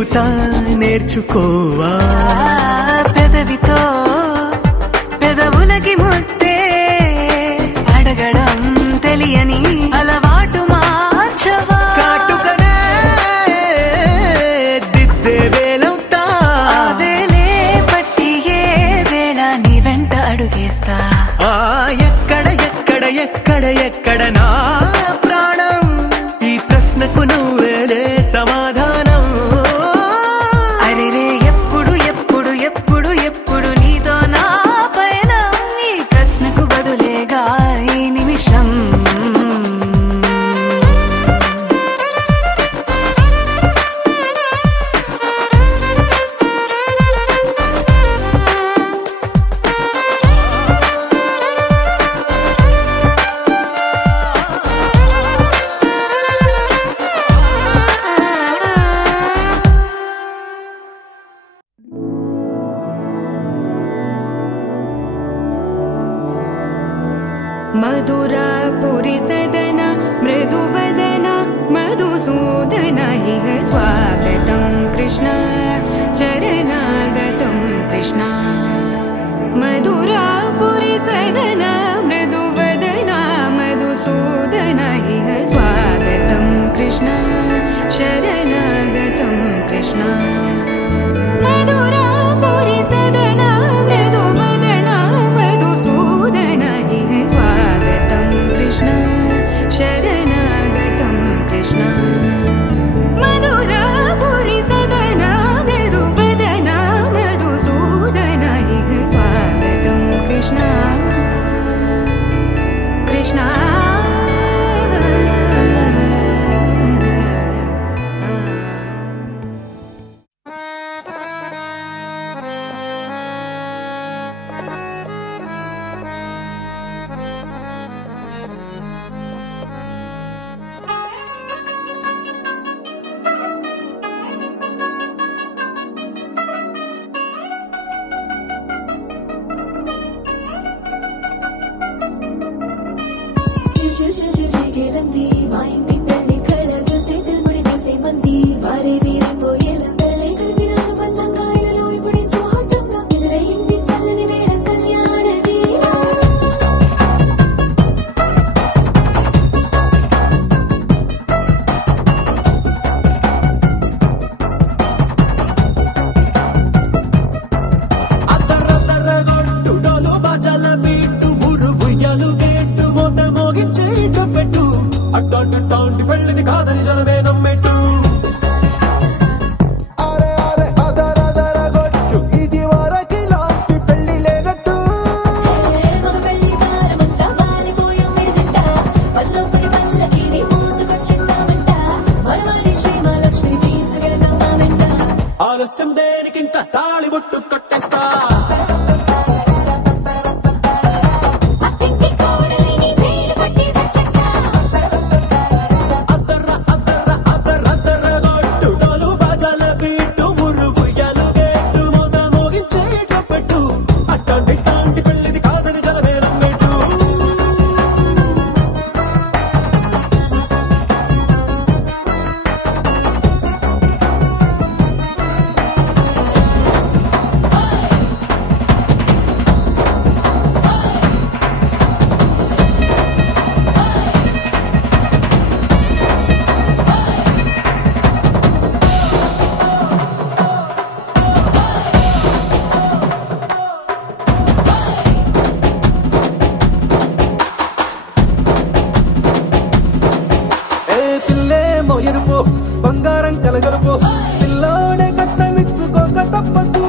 చెబుతా నేర్చుకోవా పెదవితో పెదవులకి ముద్దే అడగడం తెలియని అలవాటు మార్చవా కాటుకనే దిద్దే వేలవుతా అదేలే పట్టి ఏ వేళ నీ వెంట అడుగేస్తా ఎక్కడ ఎక్కడ ఎక్కడ ఎక్కడ నా ప్రాణం ఈ ప్రశ్నకు నువ్వేలే సమాధానం అరెరే ఎప్పుడు ఎప్పుడు ఎప్పుడు ఎప్పుడు నీతో నా పైన ఈ ప్రశ్నకు బదులేగా ఈ నిమిషం मधुरापुरी सदन मृदुवदन मधुसूदन इह स्वागतं कृष्ण चरणागतं कृष्ण मधुरापुरी सदन मृदुवदन मधुसूदन इह स्वागतं कृष्ण शरणागतं कृष्ण मधुरापुरी सदन मृदुवदन मधुसूदन इह स्वागतं कृष्ण शरणागतं कृष्ण मधुरापुरी सदन मृदुवदन मधुसूदन इह स्वागतं कृष्ण कृष्ण ఆలస్యం దేనికింకా తాళిబొట్టు కట్టేస్తా బంగారం కలగలుపు పిల్లోడే కట్టమిచ్చుకోక తప్పదు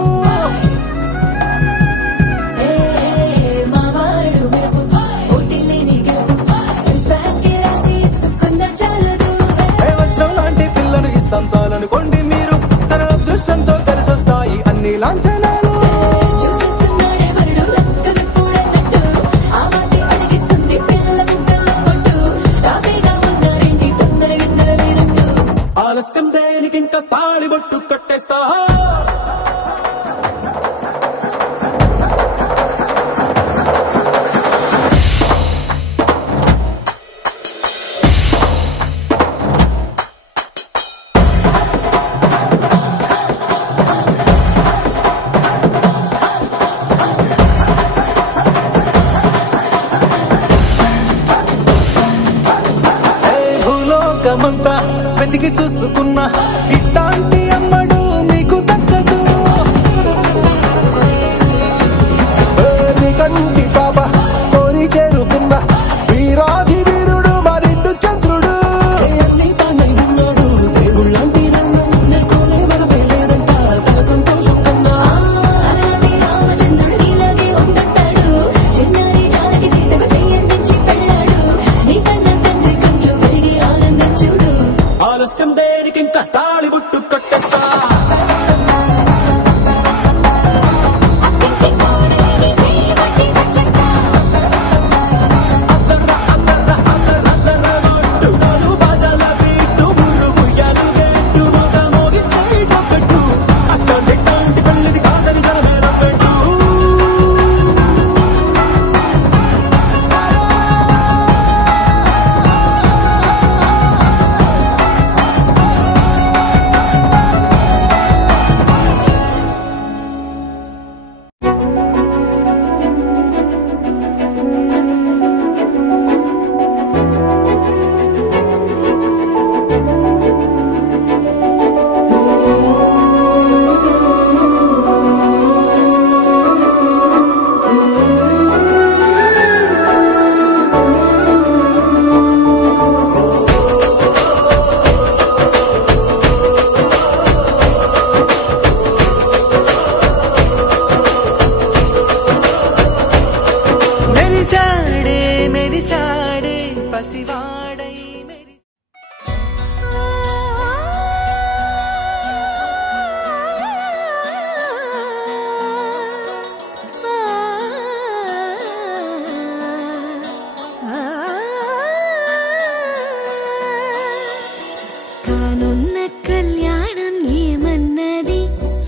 వజ్రం లాంటి పిల్లను ఇస్తాం చాలనుకోండి మీరు తన అదృష్టంతో కలిసొస్తాయి అన్ని లాంఛనాలు ఆలస్యం దేనికింకా తాళిబొట్టు కట్టేస్తా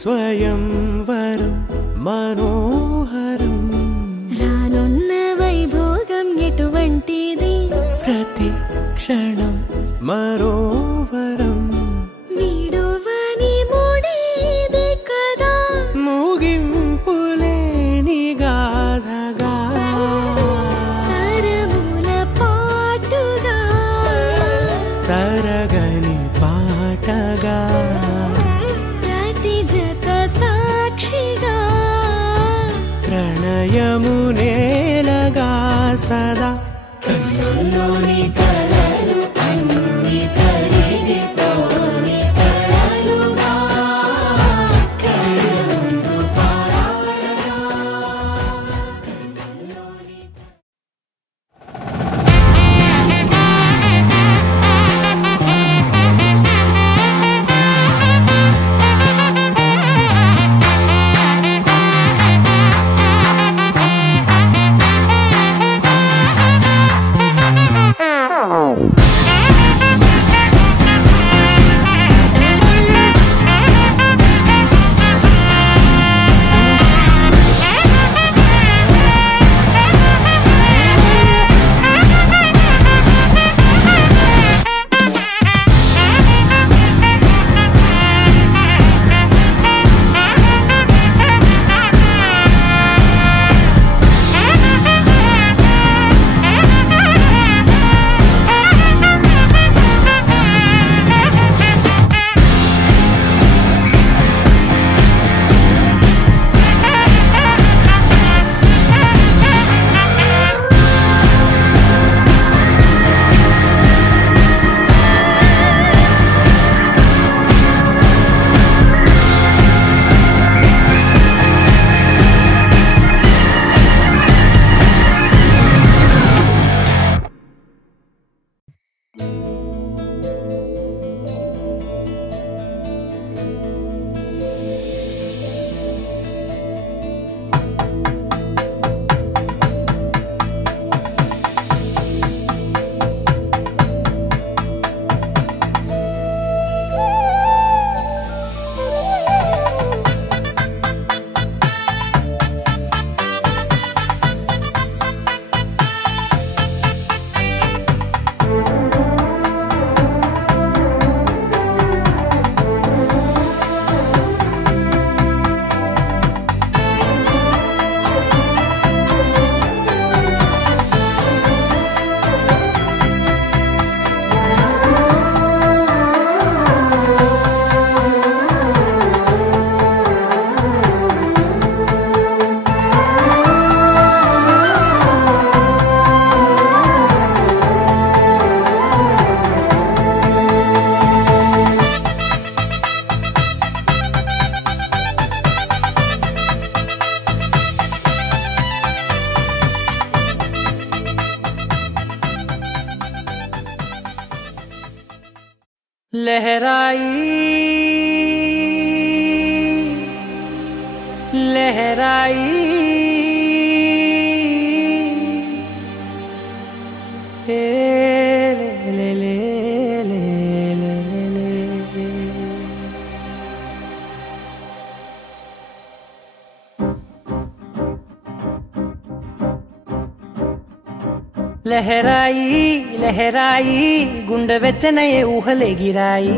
స్వయంవరం మనోహరం రానున్న వైభోగం ఎటువంటిది ప్రతి క్షణం మరోవరం వీడువని మూడేది కదా ముగింపులేని గాథగా తరముల పాటుగా తరగని పాటగా ప్రతి జత సాక్షిగా ప్రణయము నేలగా సదా కన్నుల్లోని కలలు అన్ని కరిగిపోని కలలుగా కళ్ళముందు పారాడగా కన్నుల్లోని लहराई लहराई ले ले ले ले ले ले लहराई लहराई गुंड वेच्चनये ऊहले गिराई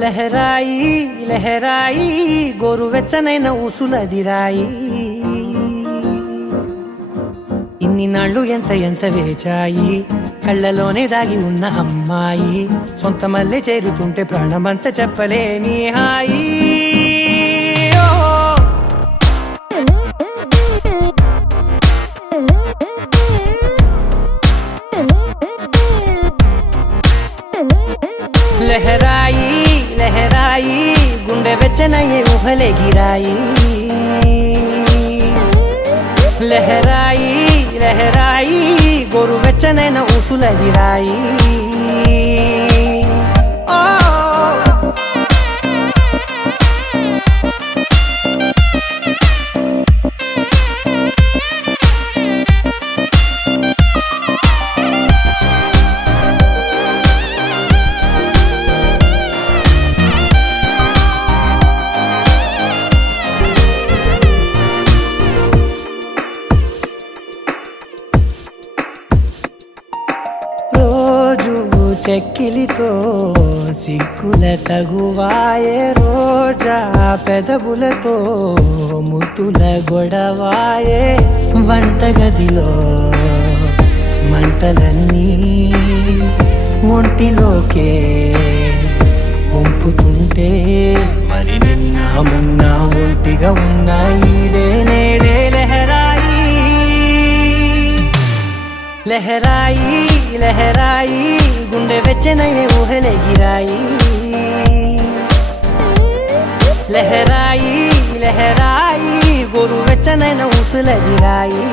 लहराई लहराई गोरु वेच्चनैन ऊसुलदिराई इन्नि नाळ्ळु ಎಂತ ಎಂತ వేచాయి కళ్ళలోనే దాగి ఉన్న అమ్మాయి సొంత మల్లె చేరుతుంటే ప్రాణమంత చెప్పలేని హాయి लहराई लहराई गुंडे वेच्चनये ऊहले गिराई लहराई लहराई गोरु वेच्चनैन ऊसुलदिराई చెక్కిలితో సిక్కుల తగువాయే రోజా పెదవులతో ముద్దుల గొడవాయే వంటగదిలో మంటలన్నీ ఒంటిలోకే వంపుతుంటే మరి నిన్న మొన్న ఒంటిగా ఉన్నాయి నేడే లహరాయి లహరాయి లహరాయి గుండె వెచ్చనయ్యే ఊహలెగిరాయి లహరాయి లహరాయి గోరు వెచ్చనైన ఊసులెగిరాయి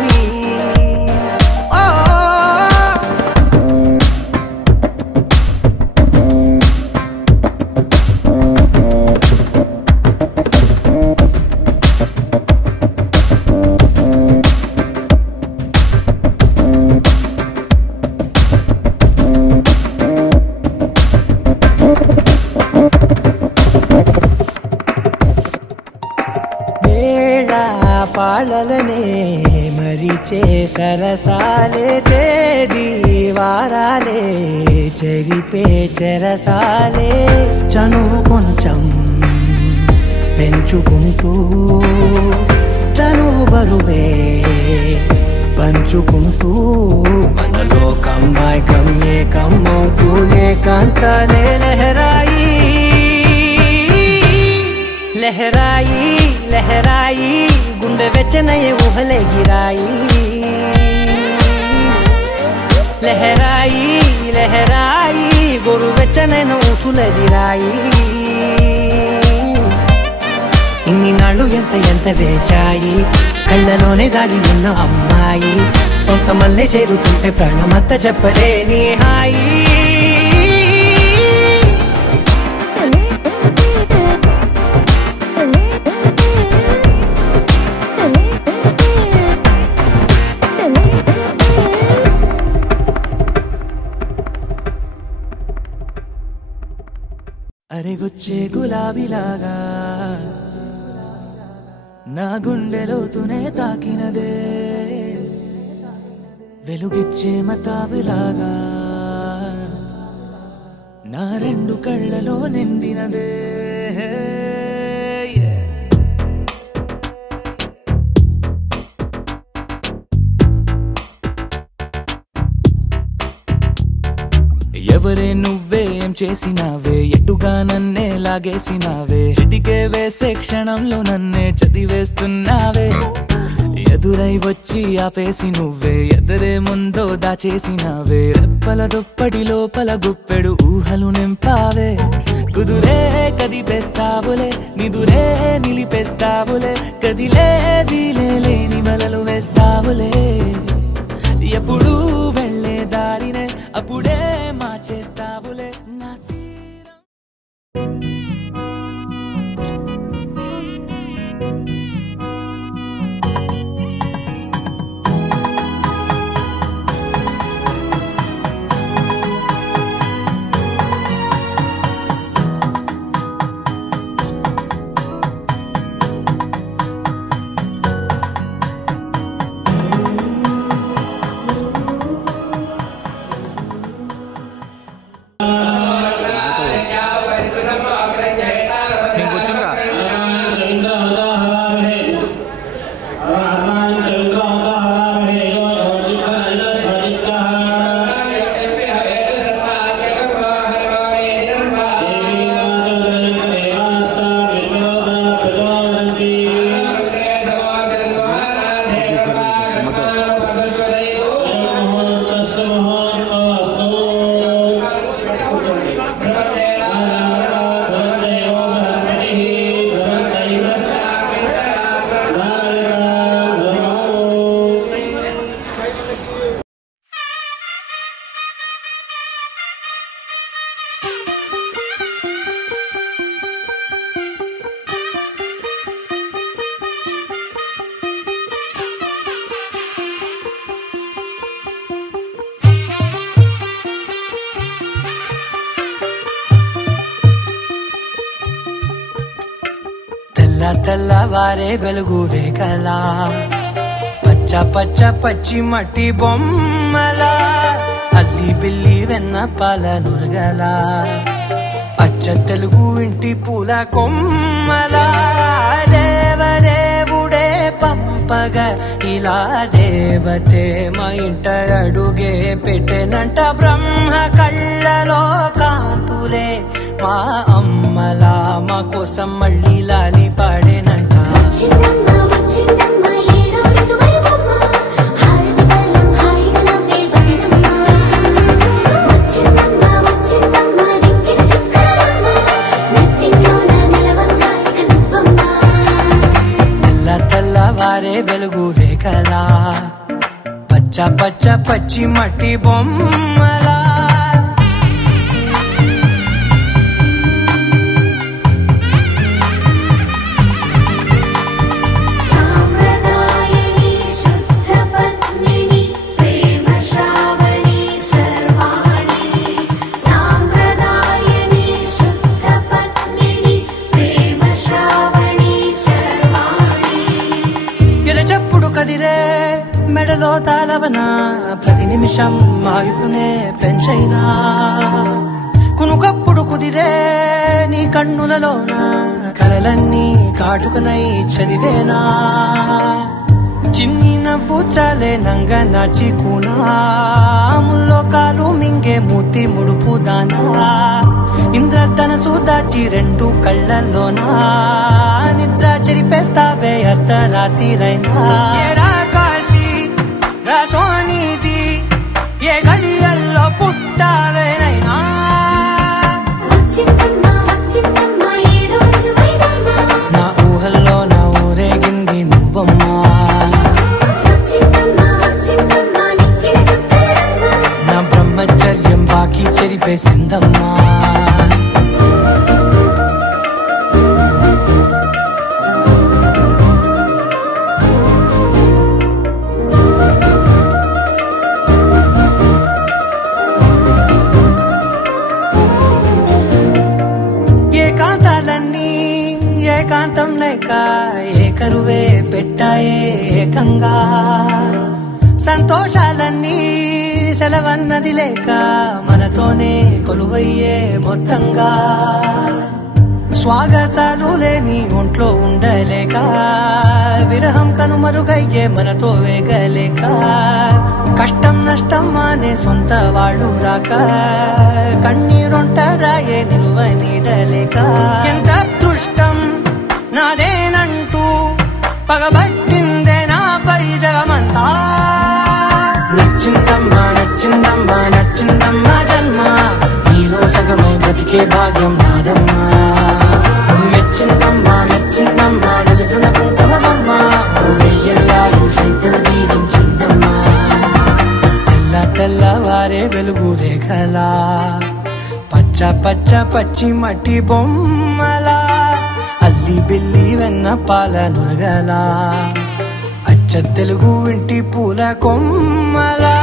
పాలలనే మరిచే సరసాలే తేదీ వారాలే చెరిపే చెరసాలే చనువు కొంచెం పెంచుకుంటూ చనువు బరువే పంచుకుంటూ మనలో కమ్మాయి కమ్మే కమ్మవుతూ ఏకాంతాలే లహరాయి లహరాయి లహరాయి గుండె వెచ్చనయ్యే ఊహలెగిరాయి లహరాయి లహరాయి గోరు వెచ్చనైన ఊసులెగిరాయి ఇన్ని నాళ్ళు ఎంత వేచాయి కళ్ళలోనే దాగి ఉన్న అమ్మాయి సొంత మల్లె చేరుతుంటే ప్రాణమంతా చెప్పలేని హాయి అరెగొచ్చే గులాబీలాగా నా గుండెలోతునే తాకినదే వెలుగిచ్చే మతాబులాగా నా రెండు కళ్ళలో నిండినదే ఎవరే నువ్వే ఏం చేసినావే ఎటుగా నన్నే లాగేసినావే చిటికే వేసే క్షణంలో నన్నే చదివేస్తున్నావే ఎదురై వచ్చి ఆపేసి నువ్వే ఎదరే ముందో దాచేసినావే రెప్పల దుప్పటి లోపల గుప్పెడు ఊహలు నింపావే కుదురే కదిపేస్తావులే నిదురే నిలిపేస్తావులే కదిలే వీలే లేని వలలు వేస్తావులే ఎప్పుడు వెళ్ళే దారినే అప్పుడే మార్చేస్తావులే నా తీరం తెల్లవారే వెలుగు రేఖలా పచ్చ పచ్చ పచ్చి మట్టి బొమ్మలా అల్లి అల్లి బిల్లి వెన్న పాల నురగల అచ్చ తెలుగు ఇంటి పూల కొమ్మల దేవదేవుడే పంపగ ఇలా దేవతే మా ఇంట అడుగే పెట్టెనంట బ్రహ్మ కళ్ళలో కాంతులే మా అమ్మలా మా కోసం మళ్ళీ లాలి పాడేనంట తెల్లవారే వెలుగు రేఖలా పచ్చ పచ్చ పచ్చి మట్టి బొమ్మలా మెడలో తాళవన ప్రతి నిమిషం ఆయుధునే పెంచైనా కునుకప్పుడు కుదిరే నీ కన్నులలోన కలలన్నీ కాటుకనై చదివేనా చిన్ని నవ్వు చాలే నంగ నాచి కూనాముల్లో కాలు మింగే మూతి ముడుపు దానా ఇంద్రధనసు దాచి రెండు కళ్ళల్లోనా నిద్ర చెరిపేస్తావే అర్ధరాత్రిరైనా సోనిది ఏ గడియల్లో పుట్టావేనైనా నా ఊహల్లో నా ఊరేగింది నువ్వమ్మా నా బ్రహ్మచర్యం బాకీ చెరిపేసిందమ్మా ఏకాంతం లేక ఏకరువే పెట్టాయే ఏకంగా సంతోషాలన్నీ సెలవన్నది లేక మనతోనే కొలువయ్యే మొత్తంగా స్వాగతాలు లేని ఒంట్లో ఉండలేక విరహం కనుమరుగయ్యే మనతో వేగలేక కష్టం నష్టం అనే సొంత వాళ్ళు రాక కన్నీరొంటరాయే నిలువ నీడలేక ఎంత అదృష్టం నాదేనంటూ పగబట్టిందే నాపై జగమంతా నచ్చిందమ్మా నచ్చిందమ్మా నచ్చిందమ్మా జన్మ నీలో సగమై బ్రతికే భాగ్యం నాదమ్మా మెచ్చిందమ్మా మెచ్చిందమ్మా నిలుతున్న కుంకుమమ్మా వెయ్యల్లాలు శంకరు దీవించిందమ్మా తెల్లవారే వెలుగు రేఖలా పచ్చ పచ్చ పచ్చి మట్టి బొమ్మలా అల్లి బిల్లి వెన్న పాల నురగల అచ్చ తెలుగు ఇంటి పూల కొమ్మలా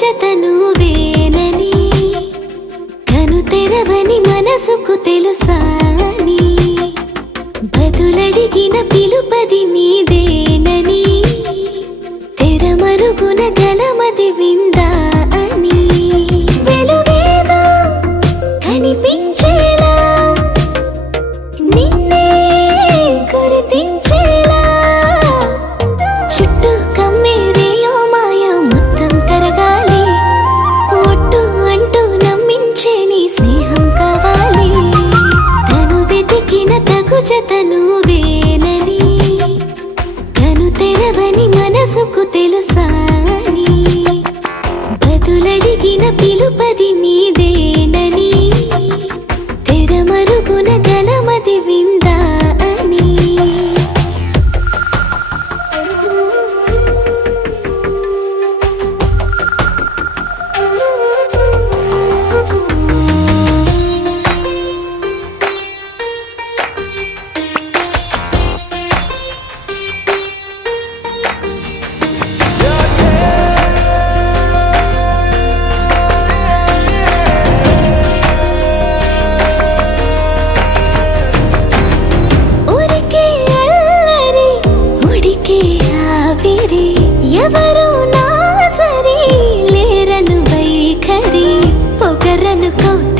జతను వేనని కను తెరవని మనసుకు తెలుసాని బదులడిగిన పిలుపది నీదేనని తెరమరుగున గలమది విందా అని వెలుగేదో కనిపించేలా నిన్నే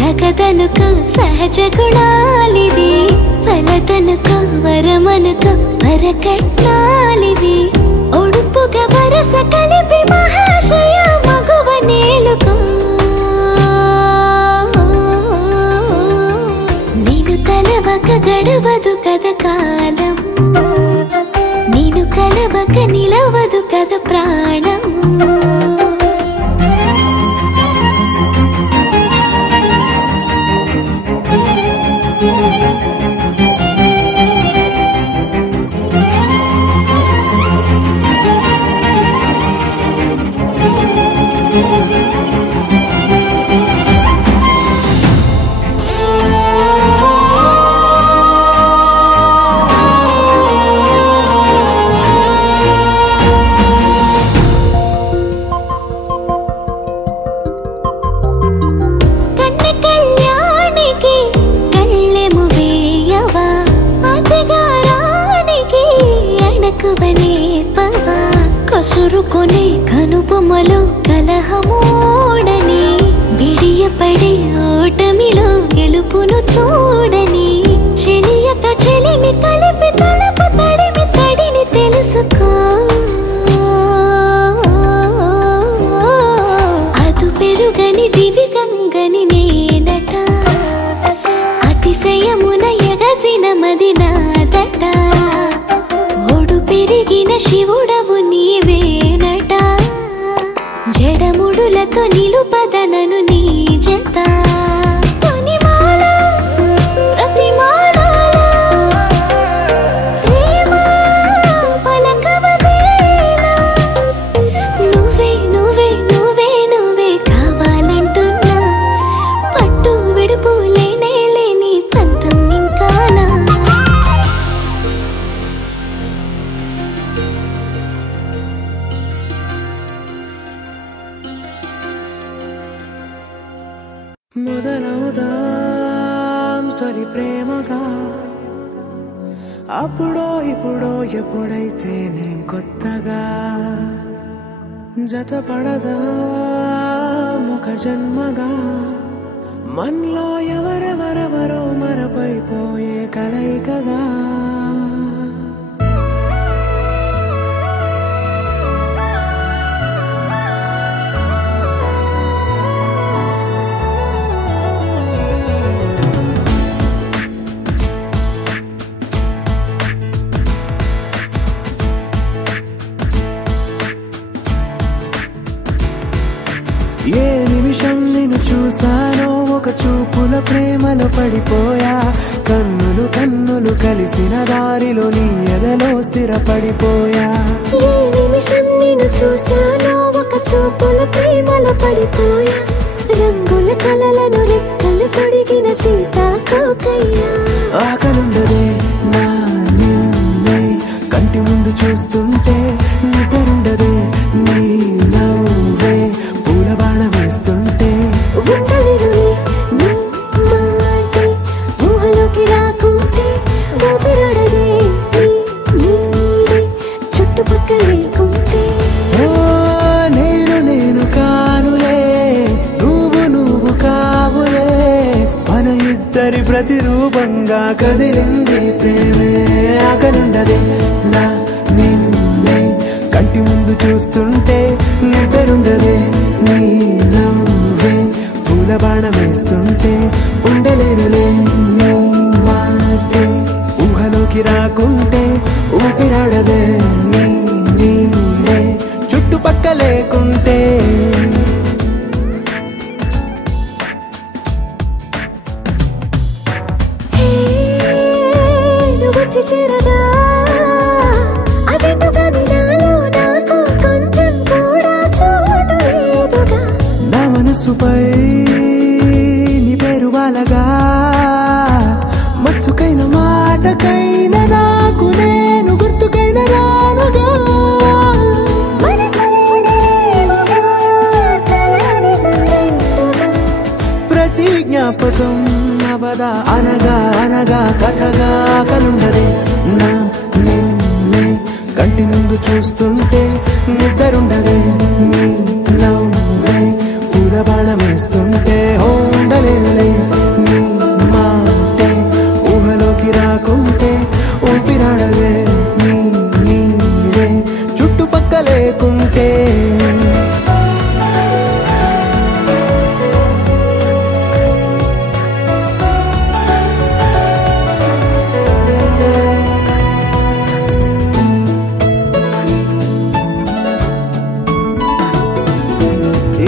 తగదనుకో సహజ గుణాలివి ఫలదనుకో వరమనుకో వరకట్నాలివి ఒడుపుగా వరస కలిపి మహాశయ మగువ నేలుకో నేను తలవక గడవదు కద కాలము నేను కలవక నిలవదు కద ప్రాణము కసురుకొనే కనుబొమ్మలో కలహమోడని బిడియపడే ఓటమిలో గెలుపును చూడని చెలియత చెలిమి కలిపి తలపు తడిమి తడిని తెలుసుకో అదు పెరుగని దివి గంగని నేనట అతిశయమున ఎగసిన మది నాదట ఓడు పెరిగిన శివుడవు నీవేనట జడముడులతో నిలుపదనను నీ జత తొనిమాల ప్రతిమాల ప్రేమ పలకవదేలా నువ్వే నువ్వే నువ్వే నువ్వే కావాలంటున్నా పట్టు విడుపు లేనే లేని పంతం ఇంకానా మొదలవుదాం తొలి ప్రేమగా అప్పుడో ఇప్పుడో ఎప్పుడైతే నేను కొత్తగా జతపడదా ముఖ జన్మగా మనలో ఎవరెవరెవరో మరపైపోయే కలయికగా ఏ నిమిషం నిన్ను చూసానో ఒక చూపుల ప్రేమలో పడిపోయా కన్నులు కన్నులు కలిసిన దారిలో నీ ఎదలో స్థిరపడిపోయా ఏ నిమిషం నిన్ను చూసానో ఒక చూపుల ప్రేమలో పడిపోయా రంగుల కలలను రెక్కలు తొడిగిన సీతాకోకయ్యా ఆకలుండదే నా నిన్నే కంటి ముందు చూస్తుంటే నిద్రుండదే నీ నవ్వే పూల బాణ వేస్తుంటే ఉండలేనులే నీ మాటే ఊహలోకి రాకుంటే ఊపిరాడదే నీ నీడే చుట్టుపక్కల లేకుంటే ఓ నేను నేను కానులే నువ్వు నువ్వు కావులే మన ఇద్దరి ప్రతిరూపంగా కదిలింది ప్రేమే ఆకలుండదే నా నిన్నే కంటి ముందు చూస్తుంటే నిద్రుండదే నీ నవ్వే పూల బాణ వేస్తుంటే ఉండలేనులే నీ మాటే ఊహలోకి రాకుంటే ఊపిరాడదే నీ నీడే చుట్టుపక్క లేకుంటే నువ్వొచ్చి చేరగా అదేంటో కానీ నాలో నాకు కొంచెం కూడా చోటు లేదుగా నా మనసుపై నీ పేరు వాలగా మచ్చుకైన మాటకైన నాకు నేను గుర్తుకైన రానుగా మనకులేనివేమోగా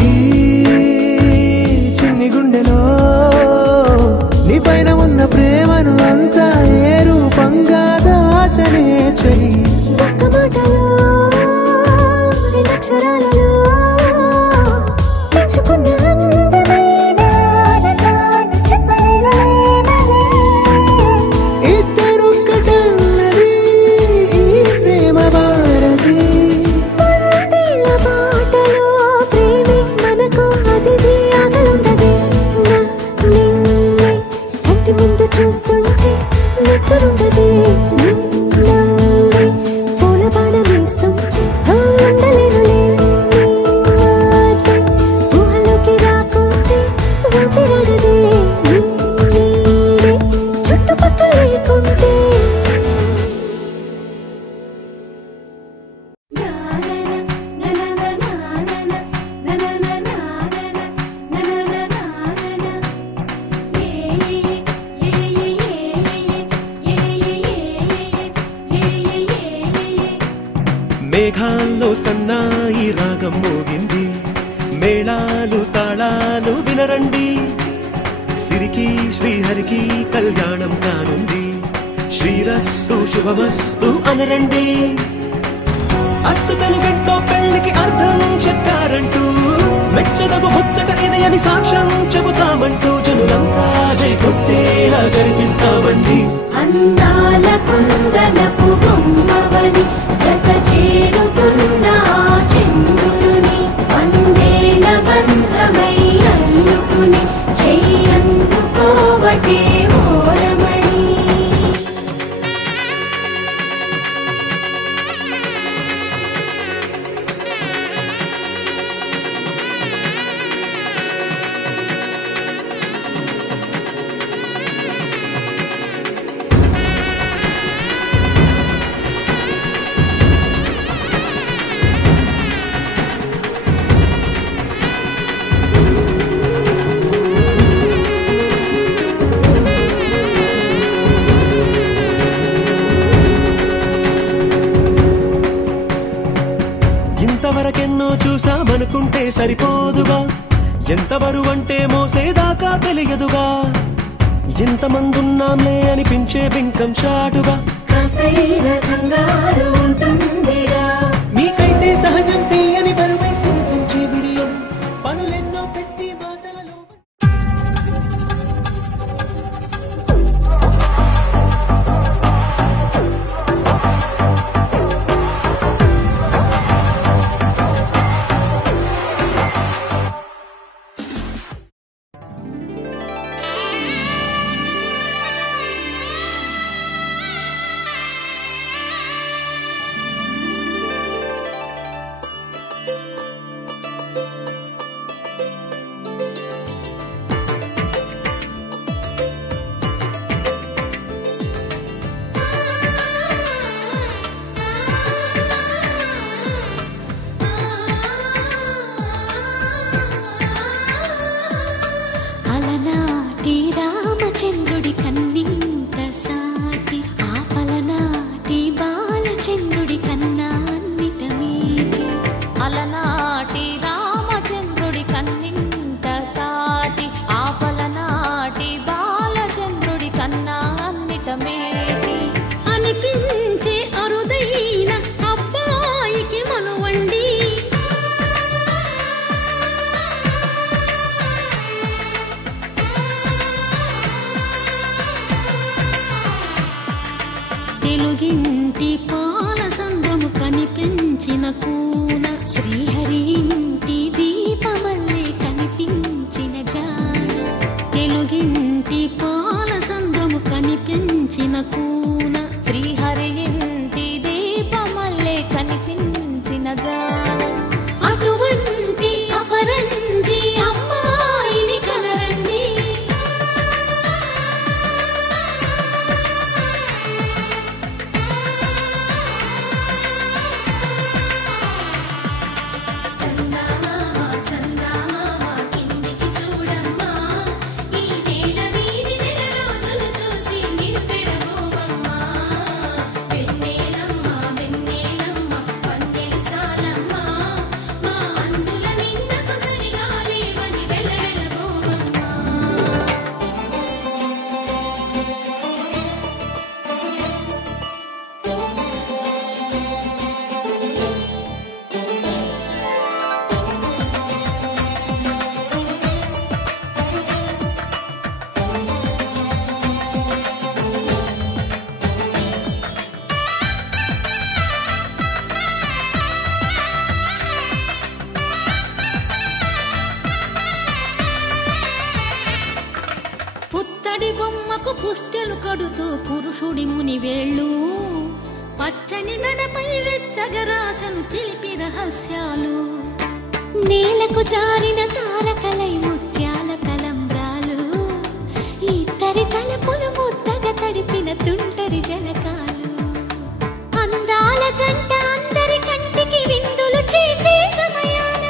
ఈ చిన్ని గుండెలో నీ పైన ఉన్న ప్రేమను అంతా ఏ రూపంగా దాచనే చలి ఒక్క మాటలో రెండక్షరాలలో పెంచుకున్న అందమైన ఆనందాన్ని చెప్పలేనులే ఇద్దరొక్కటన్నది ఈ ప్రేమ భారతి పందిళ్ళ బాటలో ప్రేమే మనకు అతిథి ఆగలుండదే నా నిన్నే కంటి ముందు చూస్తుంటే నిద్రుండదే నిన్నే పూల బాణం వేస్తుంటే ఉండలేనులే నీ మాటే ఊహలోకి రాకుంటే ఊపిరాడదే నీ నీడే చుట్టుపక్కల లేకుంటే మేఘాల్లో సన్నాయి రాగం మోగింది మేళాలు తాళాలు వినరండి సిరికి శ్రీహరికి కళ్యాణం కానుంది శ్రీరస్తు శుభమస్తు అనరండి అచ్చతలు గంటో పెళ్లికి అర్థం చెప్పారంటూ మెచ్చదగు ముచ్చట ఇది అని సాక్ష్యం చెబుతామంటూ జనులంతా జై కొట్టేలా జరిపిస్తామండి అందాల కుందనపు బొమ్మవని జత చేరుతున్న చంద్రుని వందేళ్ల బంధమై అల్లుకుని చెయ్యందుకోవటే ఓరమణి ఇంతవరకెన్నో చూసామనుకుంటే సరిపోదుగా ఎంత బరువంటే మోసేదాకా తెలియదుగా ఇంతమందున్నాంలే అనిపించే బింకం చాటుగా కాస్తైన కంగారు ఉంటుందిగా మీకైతే సహజం తీయని బరువై సిరిసించే బిడియం పనులెన్నో పెట్టి మాటలలో అలనాటి రామచంద్రుడి కన్నింత సాటి ఆపలనాటి బాలచంద్రుడి కన్నా అన్నిట మీటి అలనాటి రామచంద్రుడి కన్నింత సాటి ఆపలనాటి బాలచంద్రుడి కన్నా అన్నిట మేటి అనిపించే అరుదైన అబ్బాయికి మనువండి తెలుగింటి పాల సంద్రము కనిపించిన కూన శ్రీహరి ఇంట పసుపు పుస్తెలు కడుతూ పురుషుడి ముని వేళ్ళు పచ్చని నడపై వెచ్చగరాసను చిలిపి రహస్యాలు నేలకు జారిన తారకలై ముత్యాల తలంబ్రాలు ఇద్దరి తలపులు ముద్దగా తడిపిన తుంటరి జలకాలు అందాల జంట అందరి కంటికి విందులు చేసే సమయాన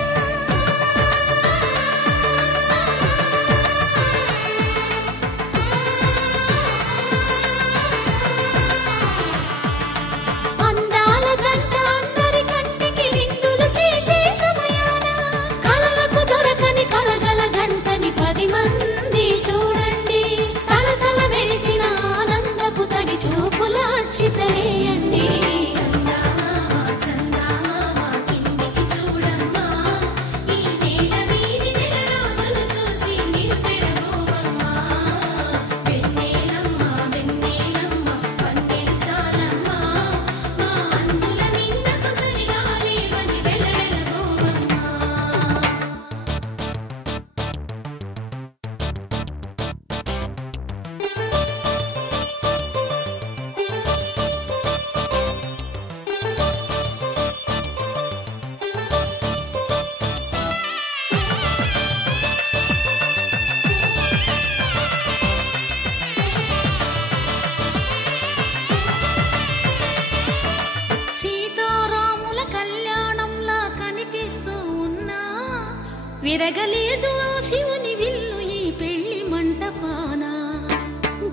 విరగలేదు ఆ శివుని విల్లు ఈ పెళ్లి మంటపాన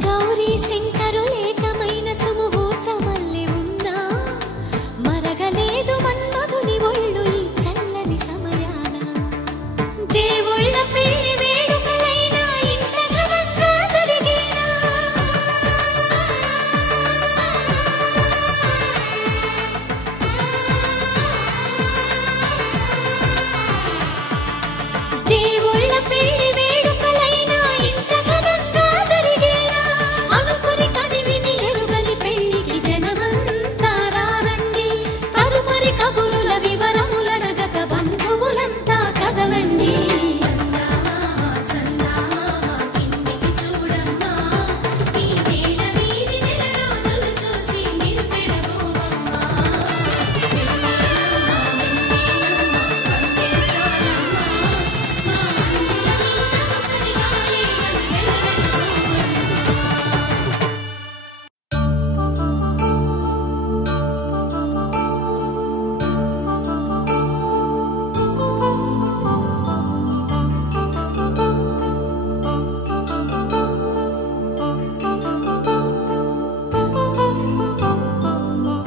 గౌరీ శంకరులేకమైన సుముహూర్తమల్లె ఉన్నా మరగలేదు మన్మధుని ఒళ్ళు ఈ చల్లని సమయాన దేవుళ్ళ పెళ్లి వేడుకలైనా ఇంత ఘనంగా జరిగేనా దేవుళ్ళ పెళ్లి వేడుకలైనా ఇంత ఘనంగా జరిగేనా అనుకుని కదివిని ఎరుగని పెళ్లికి జనమంతా రారండి తదుపరి కబురుల వివరములడగక బంధువులంతా కదలండి కిందికి చూడమ్మా ఈ వేళ వీధి నెల రోజులు చూసి నివ్వెరబోవమ్మా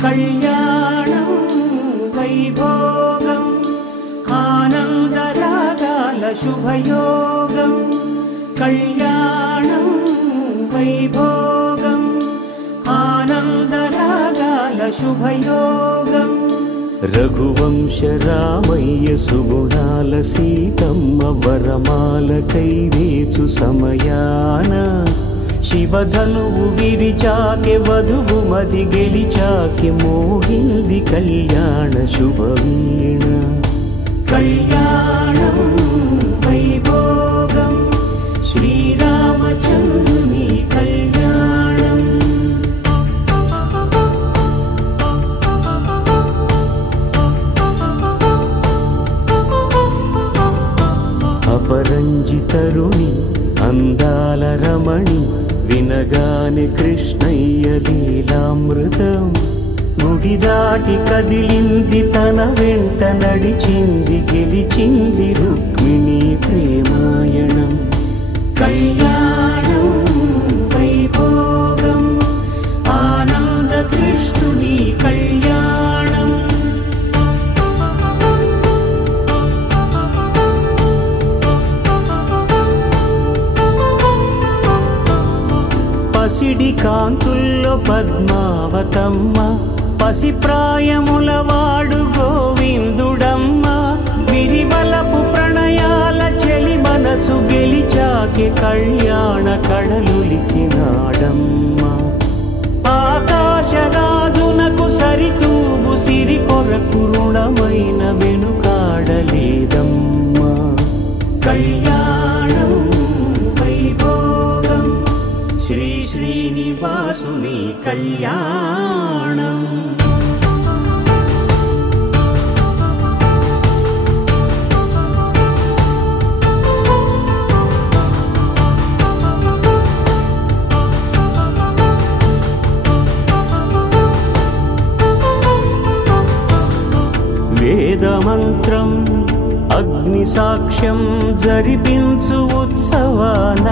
కళ్యాణం వైభోగం ఆనందరాగాల శుభయోగం కళ్యాణం వైభోగం ఆనందరాగాల శుభయోగం రఘువంశ రామయ్య సుగుణాల సీతమ్మ వరమాల కైవేచు సమయాన శివధనువు విరిచాకె వధువు మది గెలిచాకె మోగింది కళ్యాణ శుభవీణ కళ్యాణం వైభోగం శ్రీరామచంద్రుని కళ్యాణం అపరంజి తరుణి అందాల రమణి వినగానే కృష్ణయ్య లీలామృతం గుడి దాటి కదిలింది తన వెంట నడిచింది గెలిచింది రుక్మిణి ప్రేమాయణం కళ్యాణం వైభోగం ఆనంద కృష్ణుని కళ్యాణం పసిడి కాంతుల్లో పద్మావతమ్మ పసిప్రాయముల వాడు గోవిందుడమ్మ విరివలపు ప్రణయాల చెలి మనసు గెలిచాకె కళ్యాణ కళలులికినాడమ్మ ఆకాశరాజునకు సరితూబు సిరి కొరకు రుణమైన వెనుకాడలేదమ్మా కళ్యాణం వైభోగం శ్రీ కళ్యాణం. వేదమంత్రం అగ్ని సాక్ష్యం జరిపించు ఉత్సవాన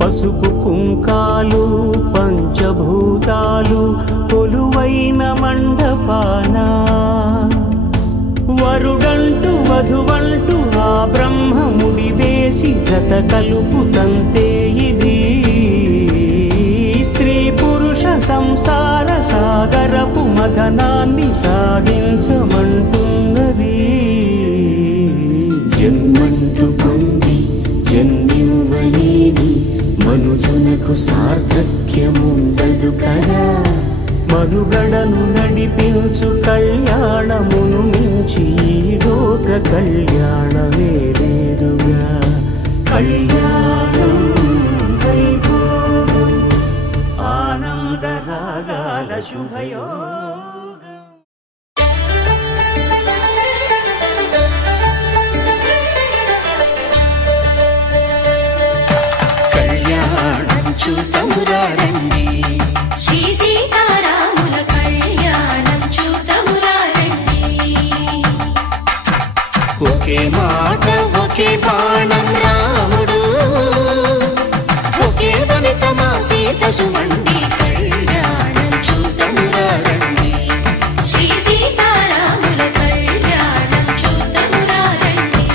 పసుపు కుంకాలు పంచభూతాలు కొలువైన మండపాన వరుడంటూ వధువంటూ ఆ బ్రహ్మముడి వేసి జత కలుపుతంతే ఇది స్త్రీ పురుష సంసార సాగరపు మథనాన్ని సాగించమంటున్నది. జన్మంటూ పొంది జన్మివ్వలేని మనుజునకు సార్థక్యముండదు కదా. మనుగడను నడిపించు కళ్యాణమును మించి ఈ లోక కళ్యాణమే లేదుగా. కళ్యాణం వైభోగం ఆనందరాగాల శుభయోగం. కళ్యాణం చూతమురారండి, శ్రీ సీతారాముల కళ్యాణం చూతమురారండి. ఒకే మాట ఒకే బాణం రాముడు, ఒకే వనిత మా సీత సుమండి. కళ్యాణం చూతమురారండి, శ్రీ సీతారాముల కళ్యాణం చూతమురారండి.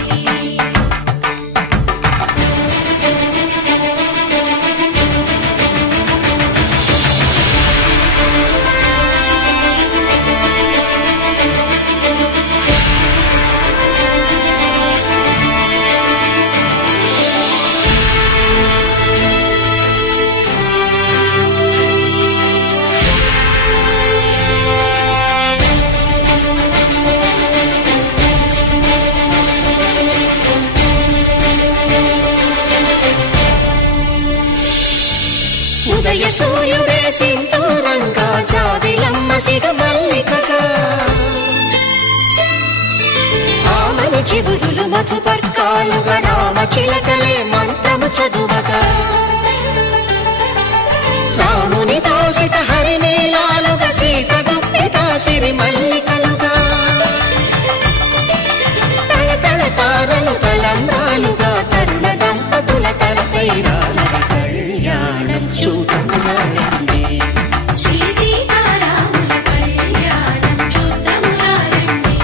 ఉదయ సూర్యుడే సింధూరంగా జాబిలమ్మ సిగ మల్లికగా. ఆమని చివురులు మధుపర్కాలుగా రామ చిలకలే మంత్రము చదువగా. రాముని దోసిట హరినీలాలుగా సీత గుప్పిట సిరి మల్లికలుగా. తల తల తారలు తలంబ్రాలుగా తరుణ దంపతుల తలపైరాలుగా. కళ్యాణం చూతమురారండి, శ్రీ సీతారాముల కళ్యాణం చూతమురారండి.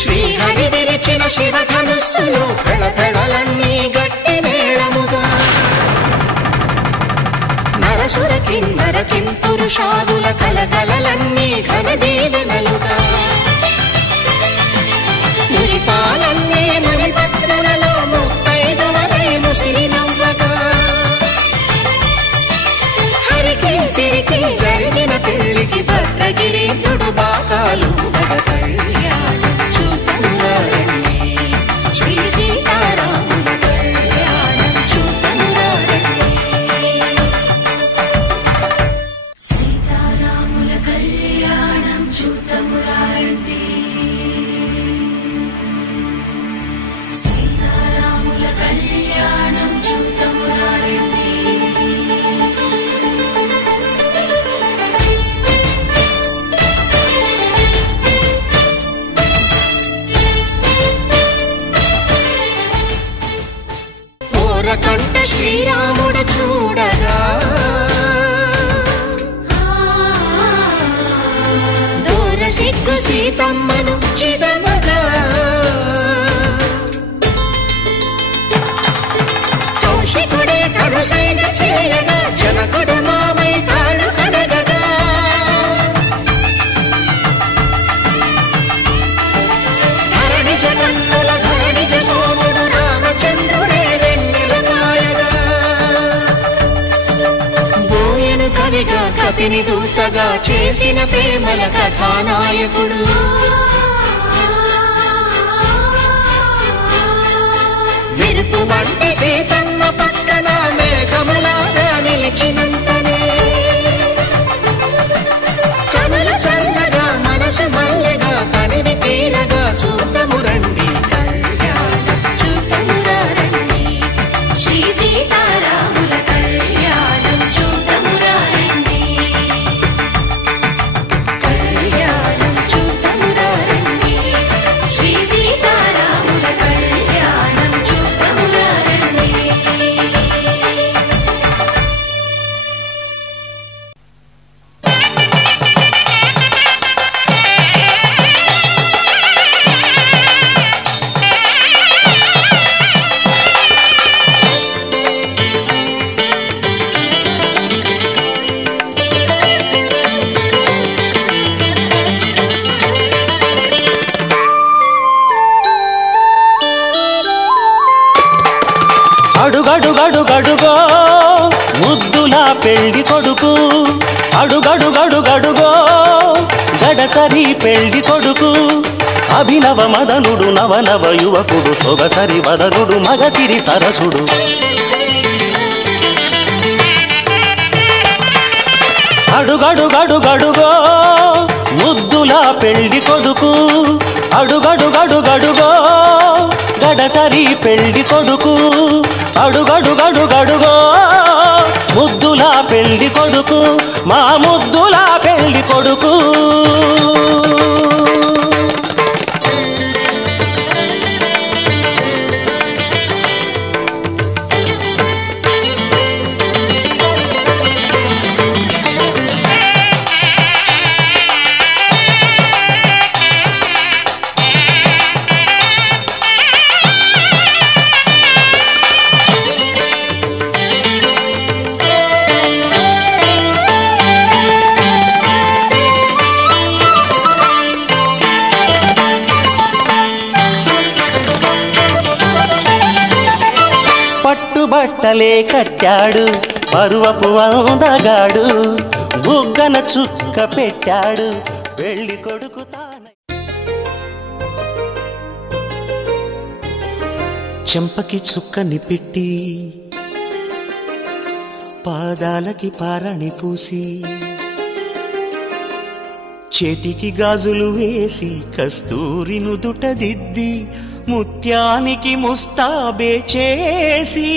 శ్రీహరి విరిచిన శివధనుస్సులు పెళపెళలన్నీ గట్టి మేళముగా. నరసుర కిన్నర కింపురుషాదుల కలకలలన్నీ ఘన దీవెనలుగా. మురిపాలన్నీ మణిపత్రులలో ముత్తైదువలైను సిరినవ్వగా. హరికి సిరికి జరిగిన పెళ్లికి భద్రగిరీంద్రుడు బాకాలు గద. కళ్యాణం చూతమురారండి, శ్రీ సీతారాముల కళ్యాణం చూతమురారండి. సీతారాముల కళ్యాణం చూతమురారండి. సీతారాముల కళ్యాణం చూతమురారండి. కంట శ్రీరాముడు చూడగా. దూర సిగ్గు సీతమ్మను చిదమగా. కౌశికుడే కరుసైన చేయగా జనకుడు మామై కాళ్ళు కడగగా. ధరణి జగన్నుల కపిని దూతగా చేసిన ప్రేమల కథానాయకుడు. మెరుపు వంటి సీతమ్మ పక్కన మేఘములాగా నిలిచినంతనే కనులు చల్లగా మనసు మల్లెగా తనివి తీరగా చూద్దాము రండి, కళ్యాణం చూద్దాము రండి. శ్రీ సీతారాముల కళ్యాణం చూద్దాము రండి. కళ్యాణం చూద్దాము రండి. శ్రీ సీతారాముల కళ్యాణం చూద్దాము రండి. అడుగడుగడుగడుగో ముద్దుల పెళ్లి కొడుకు, అడుగడుగడుగడుగో గడసరి పెళ్లి కొడుకు. అభినవ మదనుడు నవనవ యువకుడు, సొగసరి వదనుడు మగసిరి సరసుడు. అడుగడుగడుగడుగో ముద్దుల పెళ్లి కొడుకు, అడుగడుగడుగడుగో గడసరి పెళ్లి కొడుకు. అడుగడుగడుగడుగో ముద్దుల పెళ్లి కొడుకు, మా ముద్దుల పెళ్లి కొడుకు. పట్టుబట్టలే కట్టాడు పరువపు అందగాడు, బుగ్గన చుక్క పెట్టాడు పెళ్లి కొడుకు తాన. చెంపకి చుక్కని పెట్టి పాదాలకి పారణి పూసి, చేతికి గాజులు వేసి కస్తూరి నుదుట దిద్ది, ముత్యానికి ముస్తాబే చేసి,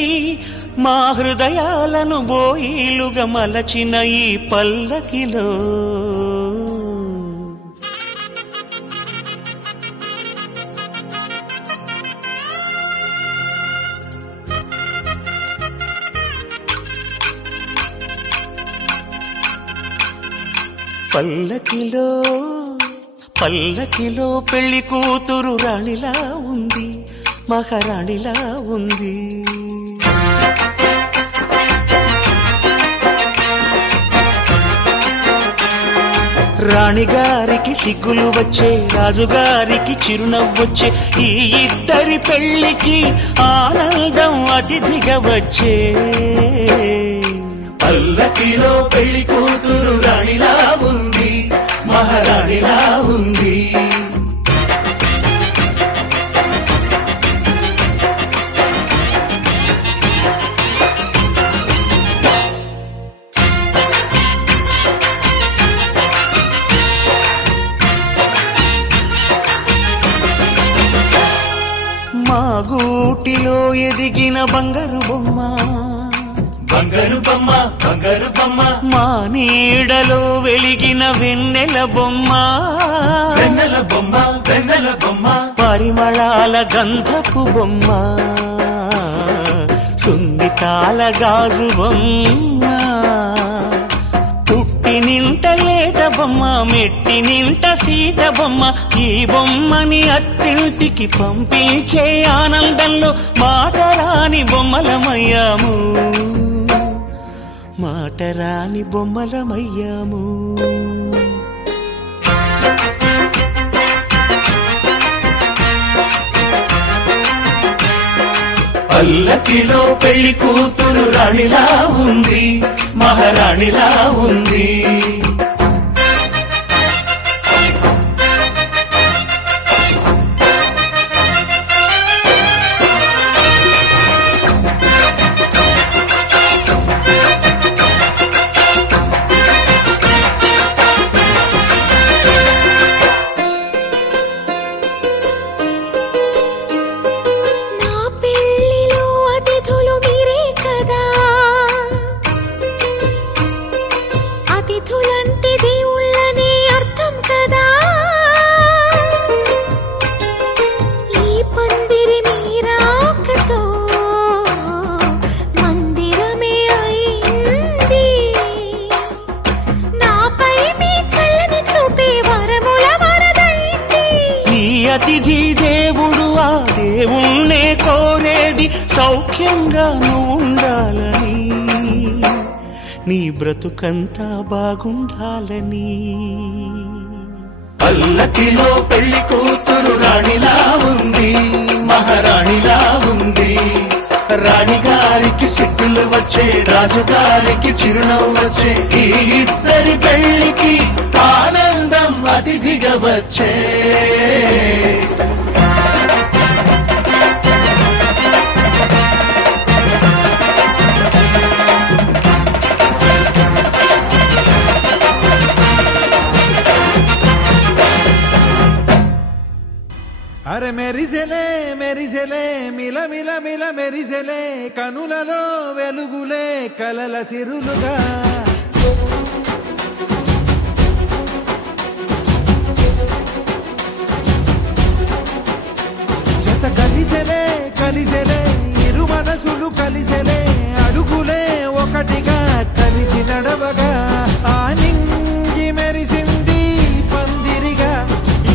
మా హృదయాలను బోయిలుగా మలచిన ఈ పల్లకిలో పల్లకిలో పల్లకిలో పెళ్లి కూతురు రాణిలా ఉంది, మహారాణిలా ఉంది. రాణిగారికి సిగ్గులు వచ్చే, రాజుగారికి చిరునవ్వొచ్చే, ఈ ఇద్దరి పెళ్లికి ఆనందం అతిథిగా వచ్చే. పల్లకిలో పెళ్లి కూతురు రాణిలా ఉంది, మహారాణిలా ఉంది. మా గూటిలో ఎదిగిన బంగారు బొమ్మ, బంగారు బొమ్మ, బంగారు బొమ్మ. మా నీడలో వెలిగిన వెన్నెల బొమ్మ, వెన్నెల బొమ్మ, వెన్నెల బొమ్మ. పరిమళాల గంధపు బొమ్మ, సున్నితాల గాజు బొమ్మ. పుట్టి నింట లేత బొమ్మ, మెట్టి నింట సీత బొమ్మ. ఈ బొమ్మని అత్తింటికి పంపించే ఆనందంలో మాటరాని బొమ్మలమయ్యాము, మాటరాని బొమ్మలమయ్యాము. పల్లకిలో పెళ్లి కూతురు రాణిలా ఉంది, మహారాణిలా ఉంది. అతిథి దేవుడు ఆ దేవుణ్ణే కోరేది సౌఖ్యంగా ఉండాలని, నీ బ్రతుకంతా బాగుండాలని. పల్లకిలో పెళ్లి కూతురు రాణిలా ఉంది, మహారాణిలా ఉంది. రాణిగారికి సిగ్గులు వచ్చే, రాజుగారికి చిరునవ్వు వచ్చే, ఈ ఇద్దరి పెళ్లికి ఆనందం అతిథిగా వచ్చే. అరే మెరిసెలే మెరిసెలే మిల మిల మిల మెరిసెలే, కనులలో వెలుగులే కలల సిరులుగా. జత కలిసెలే కలిసెలే ఇరు మనసులు కలిసెలే, అడుగులే ఒకటిగా కలిసి నడవగా. ఆ నింగి మెరిసింది పందిరిగా,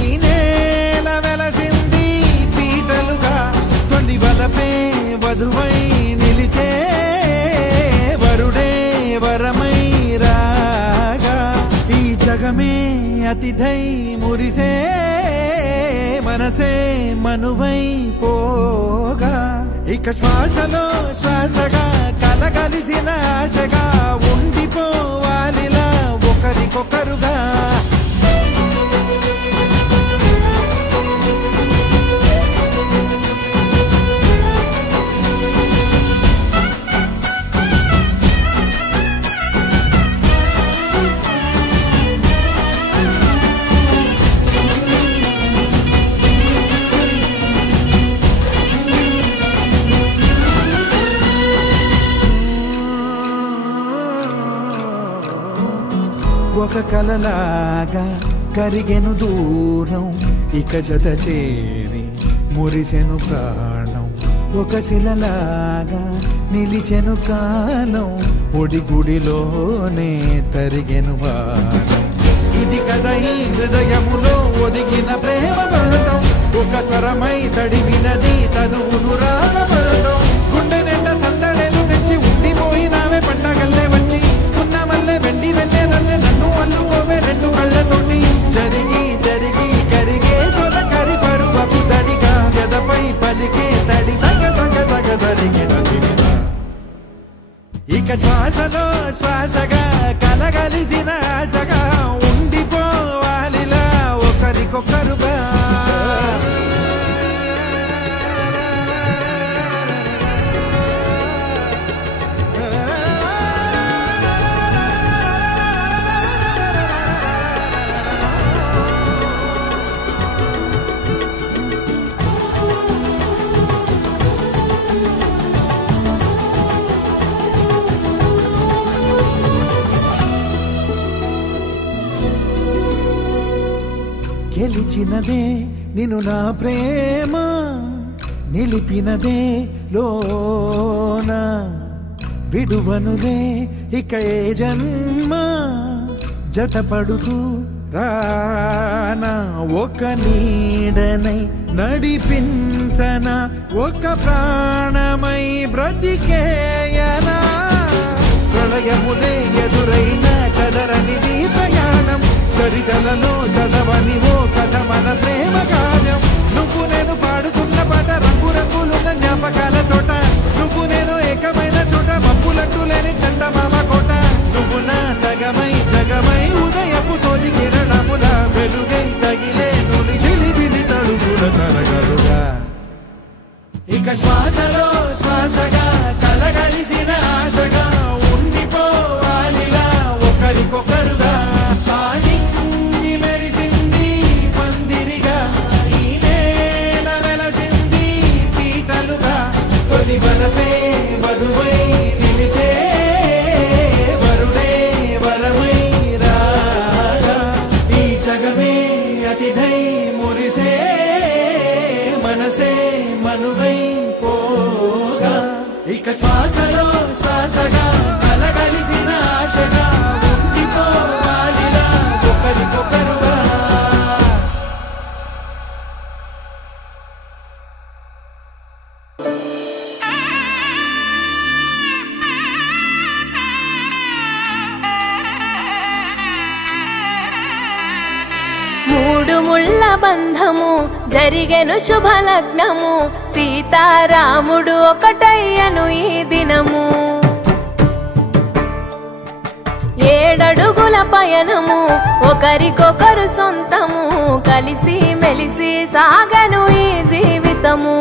ఈ నేల వెలసింది పీటలుగా. తొలి వలపే వధువై నిలిచే, వరుడే వరమై రాగా. ఈ జగమే అతిథై మురిసే, మనసే మనువై పోగా. ఇక శ్వాసలో శ్వాసగా కలగలిసిన ఆశగా ఉండిపోవాలిలా ఒకరికొకరుగా. ఒక కలలాగా కరిగెను దూరం, ఇక జత చేరి మురిసెను ప్రాణం. ఒక శిలలాగా నిలిచెను కాలం, ఒడిగుడిలోనే తరిగెను వారం. ఇది కదా ఈ హృదయములో ఒదిగిన ప్రేమ పడతాం, ఒక స్వరమై తడివినది తనువును రాగపడతాం. గుండె నిండా సందడేలు తెచ్చి ఉండిపోయినావే పండగల్లే వచ్చి, ఉన్న మల్లె వెండి వెన్నెలల్లే నన్ను అల్లుకోవే రెండు కళ్ళతోటి. జరిగి జరిగి కరిగే తొల కరి పరువపు జడిగా, జదపై పలికే తడి తగ తగ తగ జరిగిన దివిగా. ఇక శ్వాసలో శ్వాసగా కలగలిసిన ఆశగా ఉండిపోవాలిలా ఒకరికొకరుగా. గెలిచినదే నిన్ను నా ప్రేమ, నిలిపినదే లోన. విడువనులే ఇక ఏ జన్మ, జతపడుతూ రానా. ఒక నీడనై నడిపించనా, ఒక ప్రాణమై బ్రతికేయనా. ప్రళయములే ఎదురైన చదరనిది ప్రయాణం, చరితలలో చదవని ఓ కథ మన ప్రేమ కావ్యం. నువ్వు నేను పాడుతున్న పాట రంగు రంగులున్న జ్ఞాపకాల తోట, జగమై జగమై ఉదయపు తొలి కిరణముల వెలుగై తగిలే నులి చిలిపిలి తడుపుల తరగలుగా ఇక శ్వాసలో శ్వాసగా కలగలిసిన ఆశగా ఉండిపోవాలిలా ఒకరికొకరుగా ఆడింది మెరిసింది పందిరిగా ఈ నేల వెలసింది పీటలుగా తొలి వలపే వధువై నిలిచే వరుడే వరమై రాగా ఈ జగమే అతిథై మురిసే మనసే మనువై పోగా ఇక శ్వాసలో శ్వాసగా కలగలిసిన ఆశగా ఉండిపోవాలిలా ఒకరికొకరుగా మూడు ముళ్ళ బంధము జరిగెను శుభలగ్నము సీతారాముడు ఒకటయ్యను ఈ దినము 7 అడుగుల పయనము ఒకరికొకరు సొంతము కలిసి మెలిసి సాగను ఈ జీవితము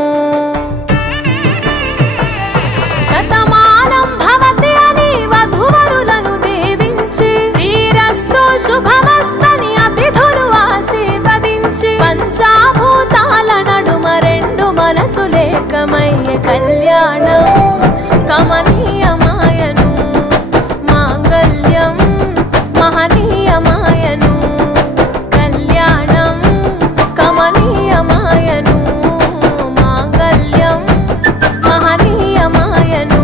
శతమానం భవతి అని వధువరులను దీవించి శ్రీరస్తు శుభమస్తని అతిథులు ఆశీర్వదించి పంచాభూతాల నడుమ 2 మనసులేకమయ్యే కళ్యాణం కమనీయమాయను మాంగళ్యం మహనీయమాయను కళ్యాణం కమనీయమాయను మాంగళ్యం మహనీయమాయను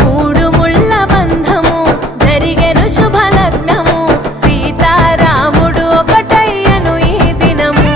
మూడు ముళ్ళ బంధము జరిగెను శుభలగ్నము సీతారాముడు ఒకటయ్యను ఈ దినము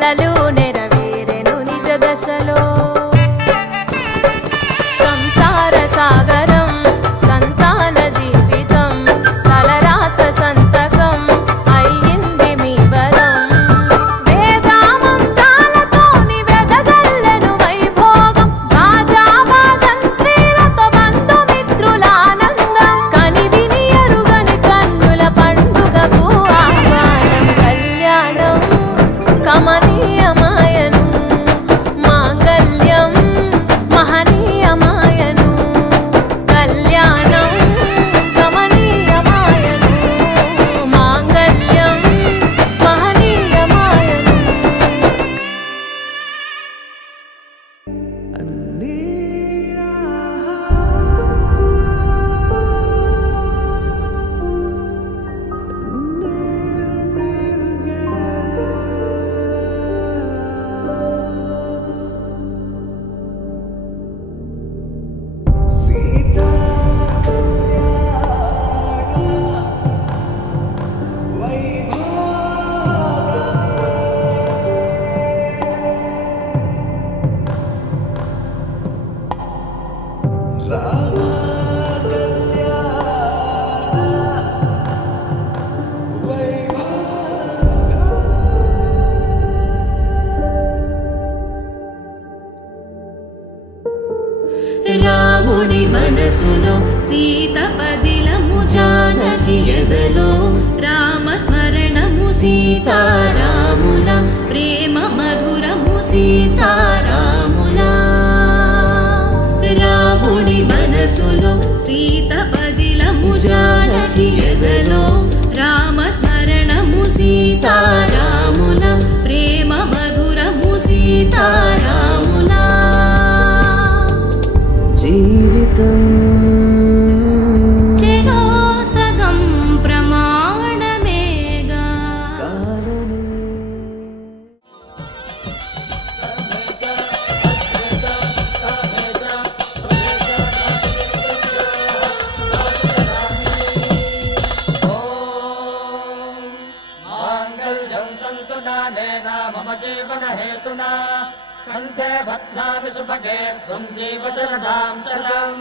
కలలు నెరవేరెను నిజ దశలో సంసార సాగరం సంతాన జీవితం తలరాత సంతకం అయ్యింది మీ వరం వేదామంతాలతోని వెదజల్లెను వైభోగం బాజా బాజంత్రీలతో బంధుమిత్రుల ఆనందం కనివిని ఎరుగని కన్నుల పండుగకు ఆహ్వానం కళ్యాణం కమనీయమాయను మాంగళ్యం మహనీయమాయను కళ్యాణం కమనీయమాయను మాంగళ్యం మహనీయమాయను రాముని మనసులో సీత పదిలము జానకి ఎదలో రామ స్మరణము సీతారాముల ప్రేమ మధురము సీతారాముల రాముని మనసులో సీత పదిలము జానకి ఎదలో రామ స్మరణము సీతారాముల ప్రేమ మధురము సీతారాముల జీవితం చెరోసగం ప్రమాణమేగా మమ జీవన హేతునా కంఠే భద్రామి సుభగే త్వం జీవ శరదాం శతం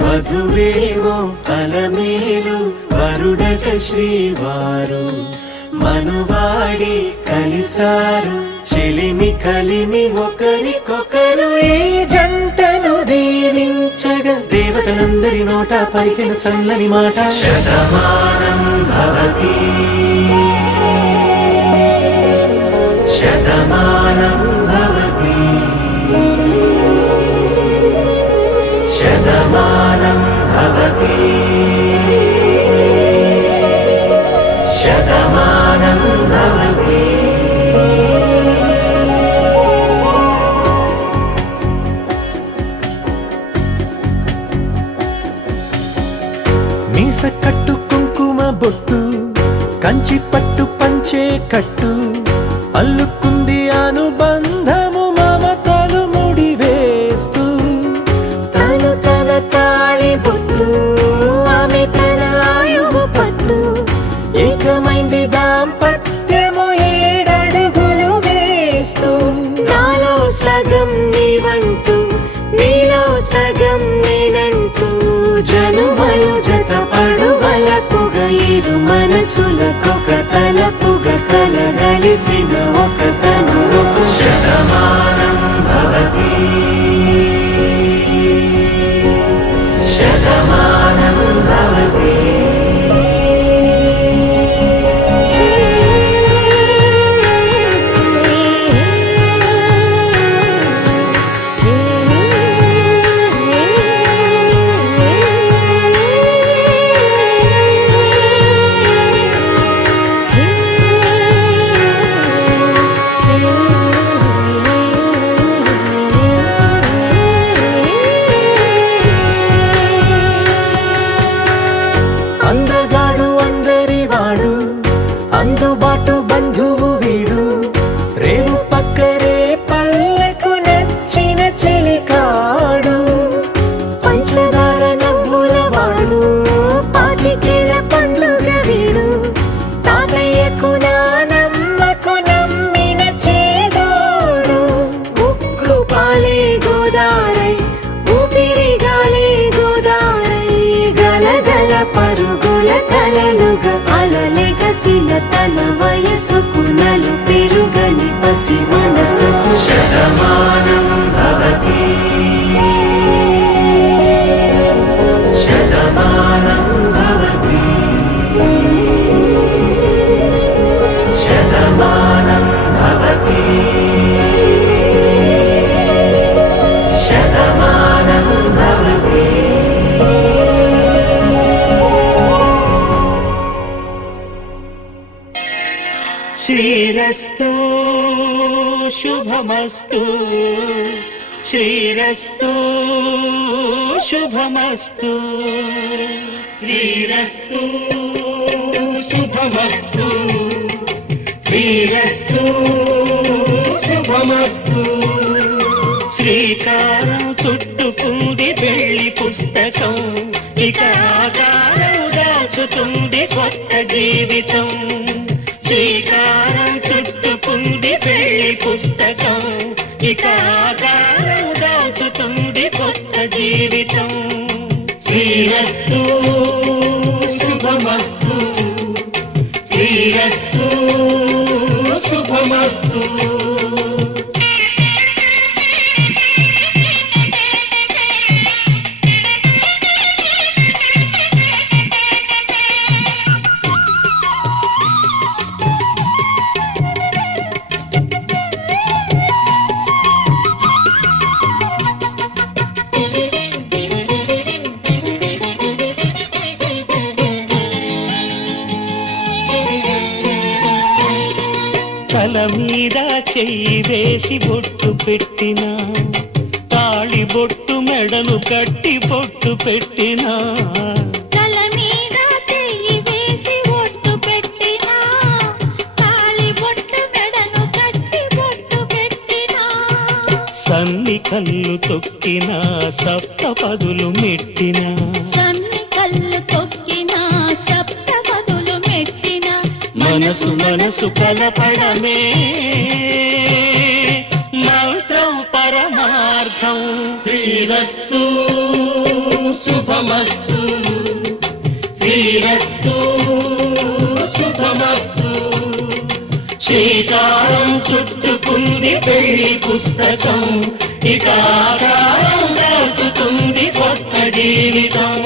వధువేమో అలమేలు వరుడట శ్రీవారు మనువాడి కలిసారు చెలిమి కలిమి ఒకరికొకరు ఈ జంటను దీవించగా దేవతలందరి నోట పలికిన చల్లని మాట శతమానం భవతి శతమానం భవతి శతమానం భవతి శతమానం భవతి మీస కట్టు కుంకుమ బొట్టు కంచి పట్టు పంచే కట్టు అల్లుకుంది అనుబంధము మమతలు ముడివేస్తూ తను తన తాళి బొట్టు ఆమె తన ఆయువు పట్టు ఏకమైంది దాంపత్యము 7 అడుగులు వేస్తూ నాలో సగం నీవంటూ నీలో సగం నేనంటూ జనుమలు జత పడువలపుగ ఇరు మనసులకొక తలపుగ కలగలిసిన ఒక తను శతమానం భవతి శతమానం భవతి సర్దుబాటు బంధువు వీడు రేవు పక్కరే పల్లెకు నచ్చిన చెలికాడు పంచదార నవ్వుల వాడు పాతికేల పండుగ వీడు తాతయ్యకు నానమ్మకు నమ్మిన చేదోడు ఉక్కు పాలే గోదారై ఊపిరిగాలే గోదారై గలగల పరుగుల కలలుగా అలలెగసిన తన వయసుకు నలు పెరుగని పసి మనసుకు శతమానం భవతి శతమానం భవతి శతమానం భవతి శతమానం భవతి. శ్రీరస్తు శుభమస్తు శ్రీరస్తు శుభమస్తు శ్రీరస్తు శుభమస్తు శ్రీరస్తు శుభమస్తు. శ్రీకారం చుట్టుకుంది పెళ్లి పుస్తకం ఇక ఆకారం దాచుతుంది కొత్త జీవితం. శ్రీకారం చుట్టుకుంది పెళ్లి పుస్తకం ఇక ఆకారం దాచుతుంది కొత్త జీవితం. శ్రీరస్తు శుభమస్తు శ్రీరస్తు శుభమస్తు. తల మీద చెయ్యి వేసి బొట్టు పెట్టినా తాళి బొట్టు మెడను కట్టి బొట్టు పెట్టినా తల మీద చెయ్యి వేసి బొట్టు పెట్టినా తాళి బొట్టు మెడను కట్టి బొట్టు పెట్టినా సన్ని కళ్ళు తొక్కినా సప్త పదులు మెట్టినా సన్ని కళ్ళు తొక్కినా సప్త పదులు మెట్టినా మనసు మనసు కలపడమే మంత్రం పరమార్థం. శ్రీరస్తు శుభమస్తు శ్రీరస్తు శుభమస్తు. శ్రీకారం చుట్టుకుంది పెళ్లి పుస్తకం ఇక ఆకారం దాచుతుంది కొత్త జీవితం.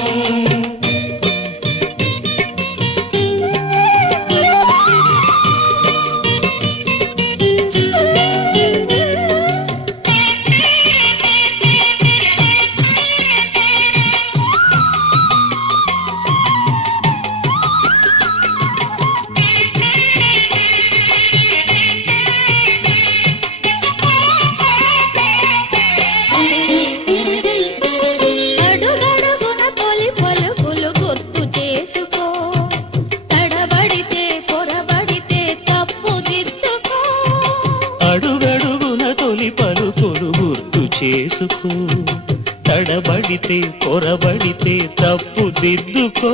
అడుగడుగున తొలి పలుకులు గుర్తు చేసుకో తడబడితే పొరబడితే తప్పు దిద్దుకో. అడుగడుగున తొలి పలుకులు గుర్తు చేసుకో తడబడితే పొరబడితే తప్పు దిద్దుకో.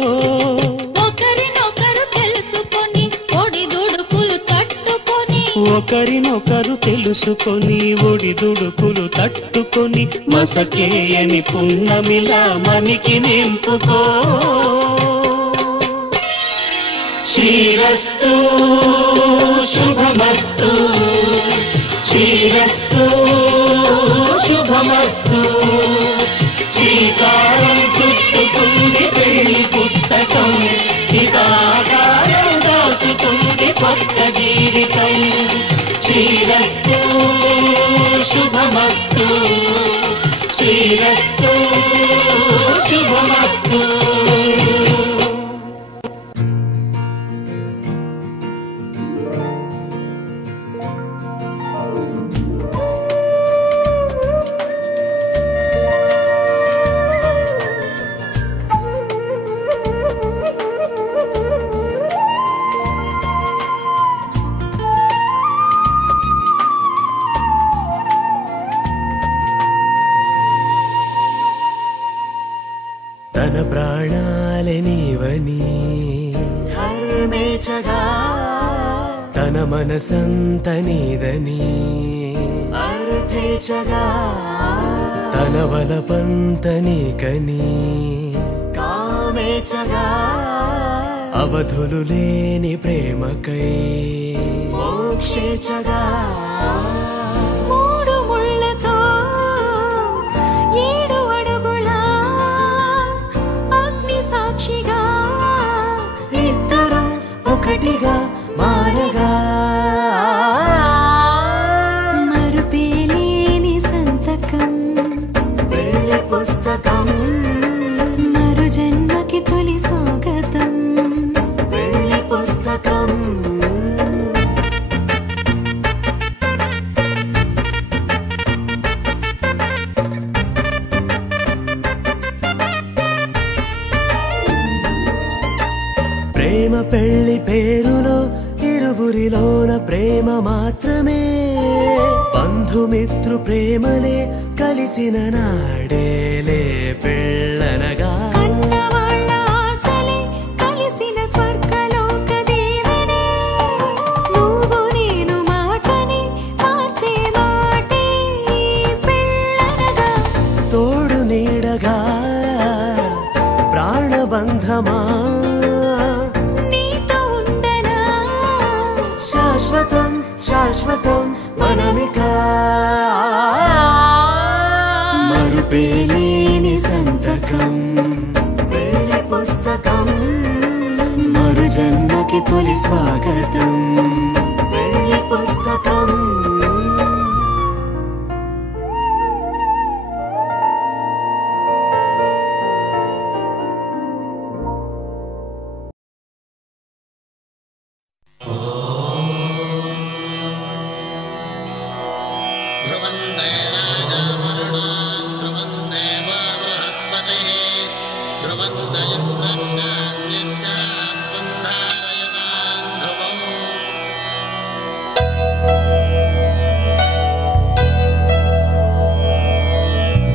ఒకరినొకరు తెలుసుకొని ఒడిదుడుకులు తట్టుకొని ఒకరినొకరు తెలుసుకొని ఒడిదుడుకులు తట్టుకొని మసకేయని పున్నమిలా మనికి నింపుకో. శ్రీరస్తు శుభమస్తు శ్రీరస్తు శుభమస్తు. శ్రీకారం చుట్టుకుంది పెళ్లి పుస్తకం ఇక ఆకారం దాచుతుంది కొత్త జీవితం. శ్రీరస్తు శుభమస్తు శ్రీరస్తు శుభమస్తు. తన మనసంత నీదని అర్థేచగా తన వలపంత నీకని కామేచగా అవధులు లేని ప్రేమకై మోక్షేచగా మూడు ముళ్ళతో 7 అడుగుల అగ్ని సాక్షిగా ఇద్దరు ఒకటిగా మారగా మరుపేలేని సంతకం వెళ్ళి పుస్తకం మరు జన్మకి తొలి స్వాగతం వెళ్ళి పుస్తకం ప్రేమ పెళ్లి పేరులో ఇరువురిలోన ప్రేమ మాత్రమే బంధుమిత్రు ప్రేమనే కలిసిన నాడేలే పెళ్ళనగా కన్నవాళ్ళ ఆశలే కలిసిన స్వర్గలోక దేవనే నువ్వు నేను మాటని మార్చే మాటే పెళ్ళనగా తోడు నీడగా ప్రాణబంధమా నీతో ఉండనా శాశ్వతం శాశ్వతం మనమిక మరుపేలేని సంతకం వెళ్ళి పుస్తకం మరు జన్మకి తొలి స్వాగతం వెళ్ళి పుస్తకం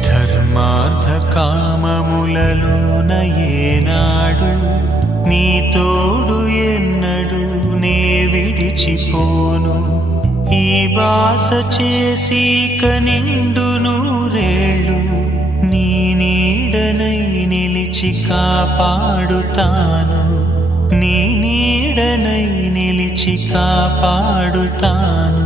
ధర్మార్థ కామములలోన ఏనాడు నీ తోడు ఎన్నడు నే విడిచిపోను ఈ బాస చేసి కనిండు నూరేళ్ళు నీ నీడనై నిలిచి కాపాడుతాను నీ నీడనై నిలిచి కాపాడుతాను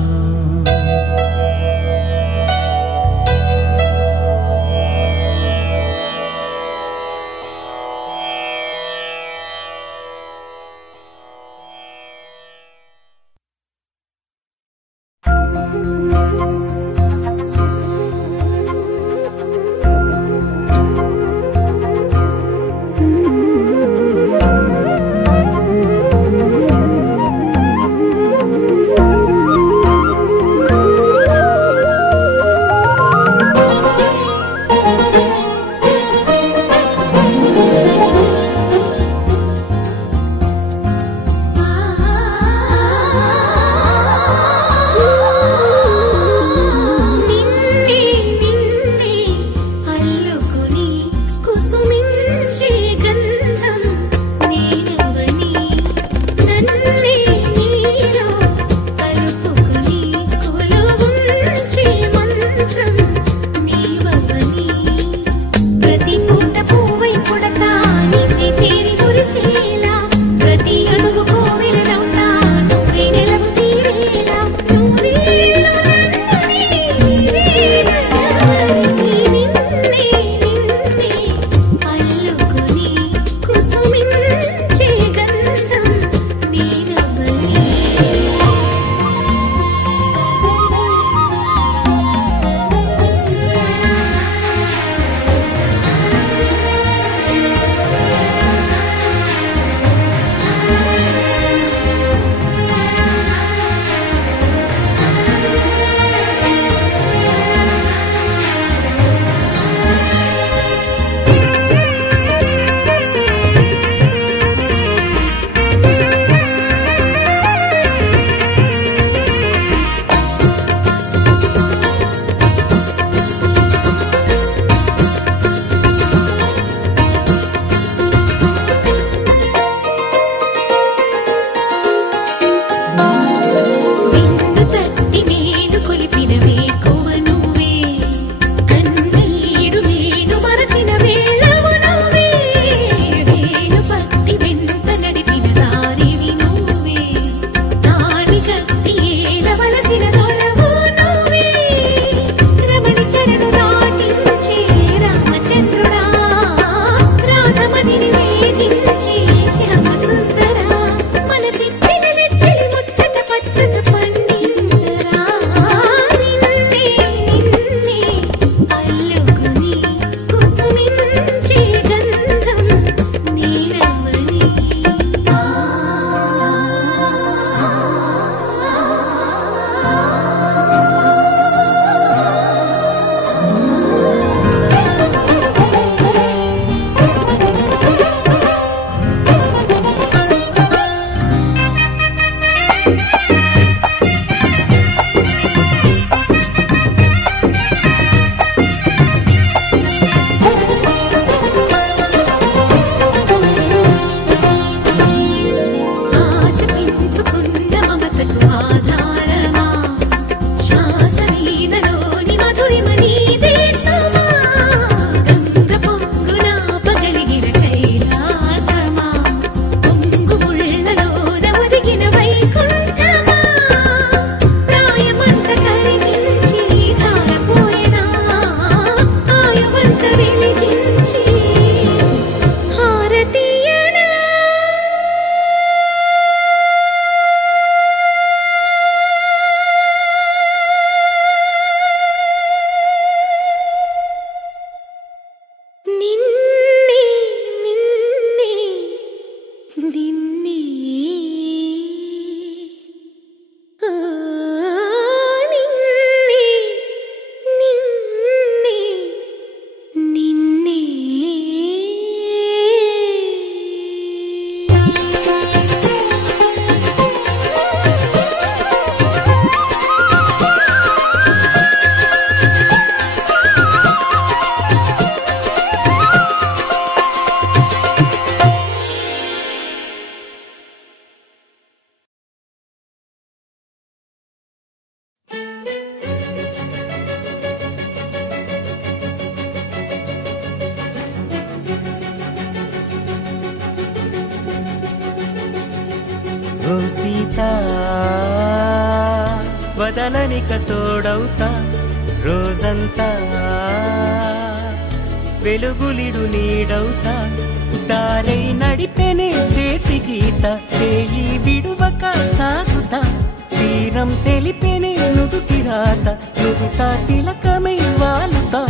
ఓ సీత వదలనిక తోడవుతా రోజంతా వెలుగులిడు నీడవుతా దారై నడిపెనే చేతి గీత చేయి విడువక సాగుతా తీరం తెలిపెనే నుదుటి రాత నుదుట తిలకమై వాలుతా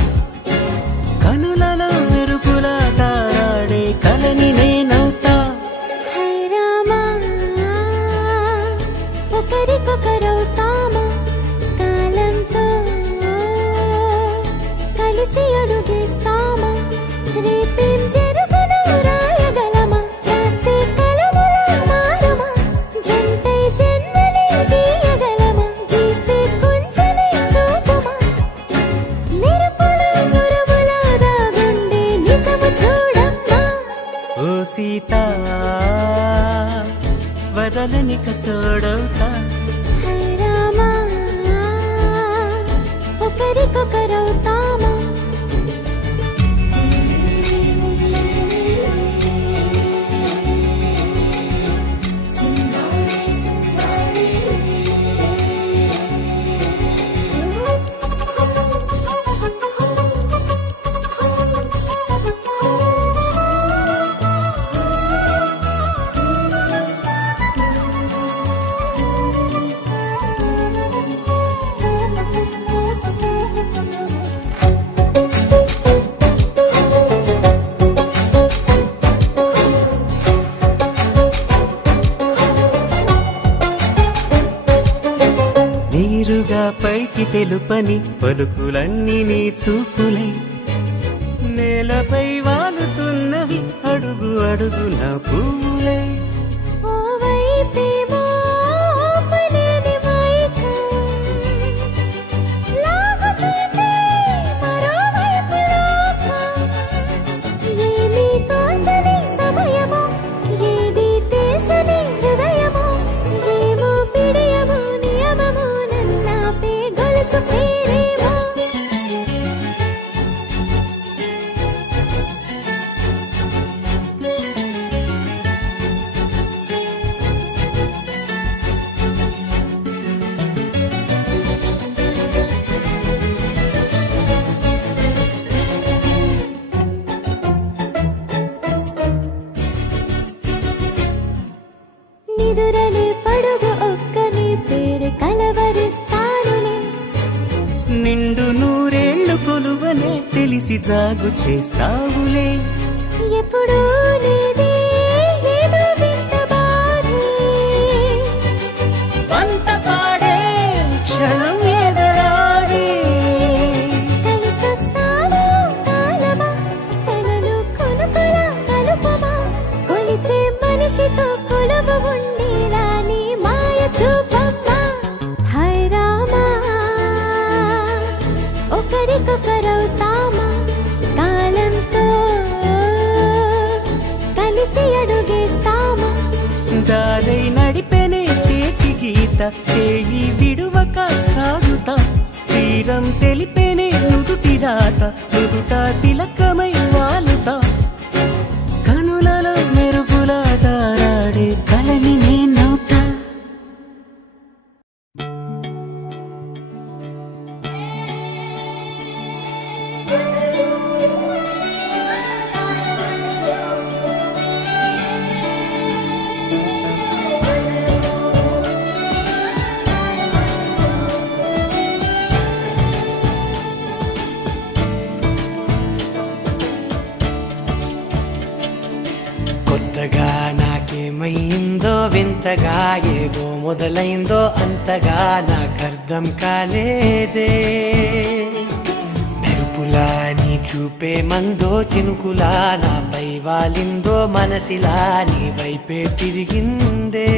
కనులలో మెరుపులా తారాడే కలని నేనవుతా ఒకరికొకరవుతామా కాలంతో కలిసి అడుగేస్తామా రేపేం జరుగునో రాయగలమా రాసే కలముల మారమా జంటై జన్మని గీయగలమా గీసే కొంచెనే చూపుమా మెరుపుల మురముల దాగుండే నిజము చూడమ్మా ఓ సీత వదలనిక తోడవుతా రామా ఒకరికొకరవుతామా నీరుగా పైకి తెలుపని పలుకులన్నీ నీ చూపులై నేలపై వాలుతున్నవి అడుగు అడుగున పూలై ఓవైపేమో ఆపలేని మైకం లాగుతుంది మరోవైపు లోకం ఏమీ తోచని సమయమో ఏది తేల్చని హృదయమో ఏమో పిడియమో నియమమో నన్నాపే గొలుసు పేరేమో నిదురలే పడుగు ఒక్క నీ పేరు కలవరిస్తానులే నిండు నూరేళ్లు కొలువనే తెలిసి జాగు చేస్తావులే ఎప్పుడూ లేదే ఏదో వింత బాధే వంత పాడే క్షణం ఎదరాడే కలిసొస్తావో కాలమా కలలు కొనుకల కలుపమా కొలిచే మనిషితో కొలువు ఉండేలా నీ మాయ చూ వెంట చేయి విడువక సాగుతా తీరం తెలిపేనే నుదుటి రాత నుదుట తిలకమై వాలుతా కనులలో మెరుపులా తారాడే కలని నేనవుతా కొత్తగా నాకేమైందో వింతగా ఏదో మొదలైందో అంతగా నాకర్థం కాలేదే మెరుపులా నీ చూపే మందో చినుకులా నాపై వాలిందో మనసిలా నీ వైపే తిరిగిందే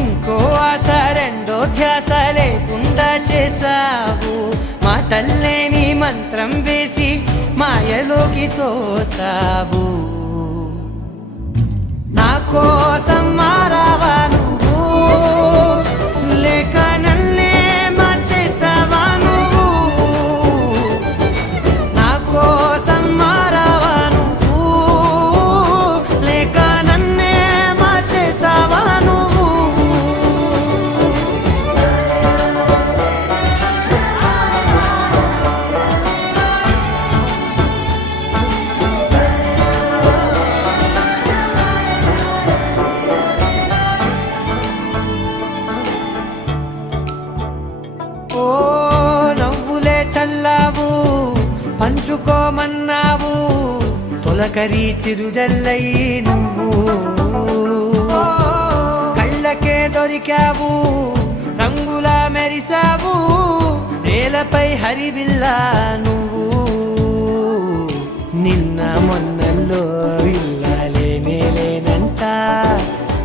ఇంకో ఆశ రెండో ధ్యాస లేకుండా చేసావు మాటల్లే నీ మంత్రం వేసి మాయలోకి తోసావు నా కోసం మారావా నువ్వు లేక నన్నే మార్చేసావా నువ్వు నా కోసం మారావా నువ్వు లేక నన్నే మార్చేసావా నువ్వు పంచుకోమన్నావు తొలకరి చిరుజల్లై నువ్వు కళ్ళకే దొరికావు రంగులా మెరిసావు నేలపై హరివిల్లా నువ్వు నిన్న మొన్నల్లో ఇల్లాలేనే లేనంట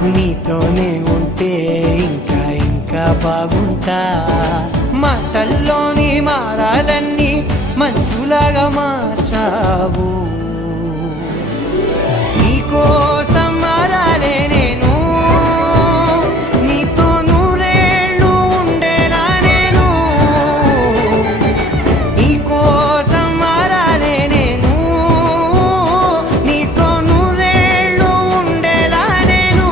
నీతోనే ఉంటే ఇంకా ఇంకా బాగుంటా మాటల్లోని మారాలన్నీ మంచులాగా మార్చావు నీకోసం మారాలే నేను నీతో నూరేళ్ళు ఉండేనా నేను నీకోసం మారాలే నేను నీతో నూరేళ్ళు ఉండేలా నేను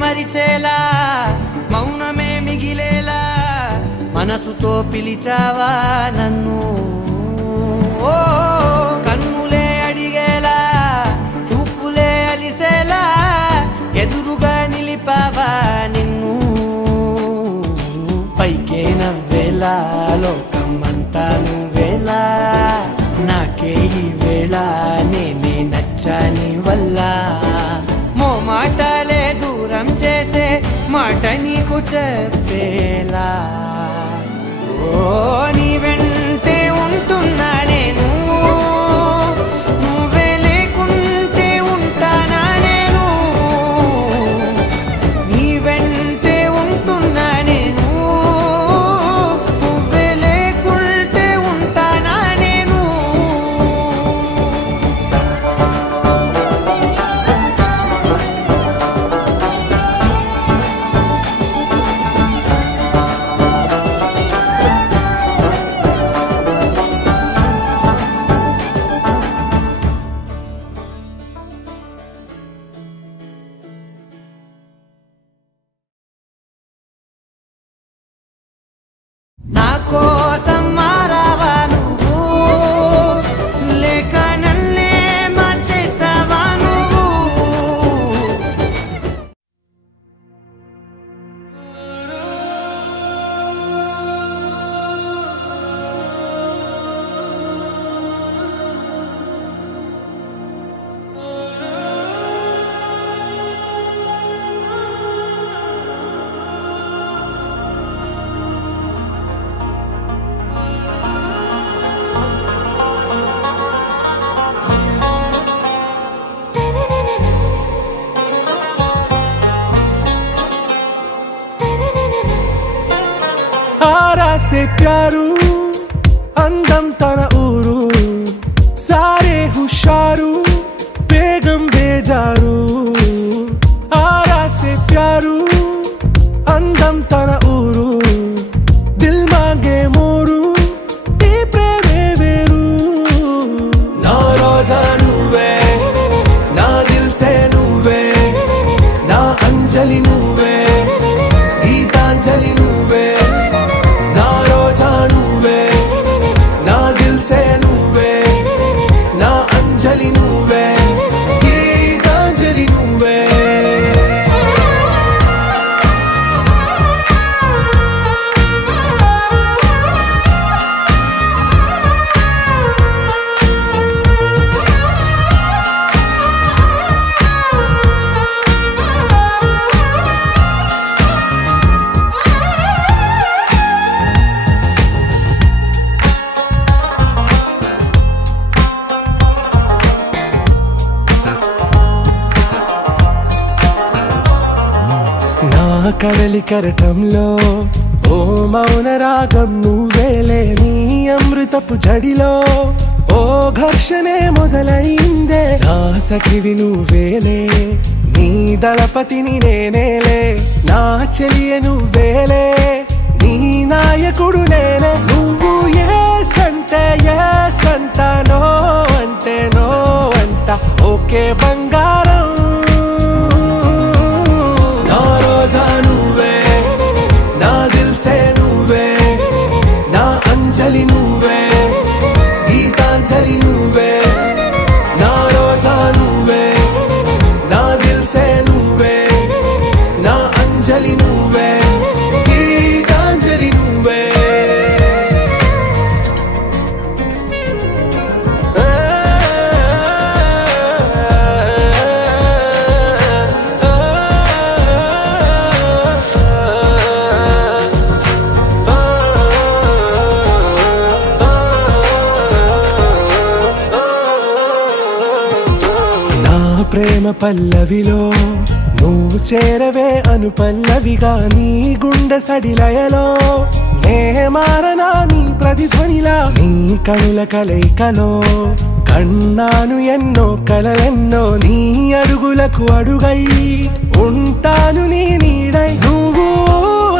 మరిచేలా మౌనమే మిగిలేలా మనసుతో పిలిచావా నన్ను ఓ కన్నులే అడిగేలా చూపులే అలిసేలా ఎదురుగా నిలిపావా నిన్ను పైకే నవ్వేలా లోకమంతా నువ్వేలా నాకే ఈ వేళ నేనే నచ్చాని వల్ల మాటలే దూరం చేసే మాట నీకు చెప్పేలా ఓ నీ వెంటే ఉంటున్నా నేను నువ్వే లేకుంటే ఉంటానా నేను నీ వెంటే ఉంటున్నా నేను నువ్వే లేకుంటే ఉంటానా నేను ప్యారు అందం తన ఊరు సారే హుషారు బేగం బేజారు ఆరా సే ప్యారు అందం తన ఊరు దిల్ మాంగే మోరు ఈ ప్రేమే వేరు నా రోజా నువ్వే నా దిల్ సే నువ్వే నా అంజలి నువ్వే గీతాంజలి నువ్వే నా రోజా నువ్వే నా దిల్ సే నువ్వే నా అంజలి నువ్వే గీతాంజలి నువ్వే కడలి కరటంలో ఓ మౌన రాగం నువ్వేలే నీ అమృతపు జడిలో ఓ ఘర్షణే మొదలైందే నా సఖివి నువ్వేలే నీ దళపతిని నేనేలే నా చెలియ నువ్వేలే నీ నాయకుడు నేనే నువ్వు ఏ సంట నో అంటే నో అంట ఓకే బంగారం నా రోజా నువ్వే నా దిల్ సే నువ్వే నా అంజలి నువ్వే గీతాంజలి నువ్వే నా రోజా నువ్వే నా దిల్ సే నువ్వే నా అంజలి నువ్వే గీతాంజలి నువ్వే ప్రేమ పల్లవిలో నువ్వు చేరవే అను పల్లవిగా నీ గుండె సడిలయలో నే మారనా నీ ప్రతిధ్వనిలా నీ కనుల కలయికలో కన్నాను ఎన్నో కలలెన్నో నీ అడుగులకు అడుగై ఉంటాను నీ నీడై నువ్వు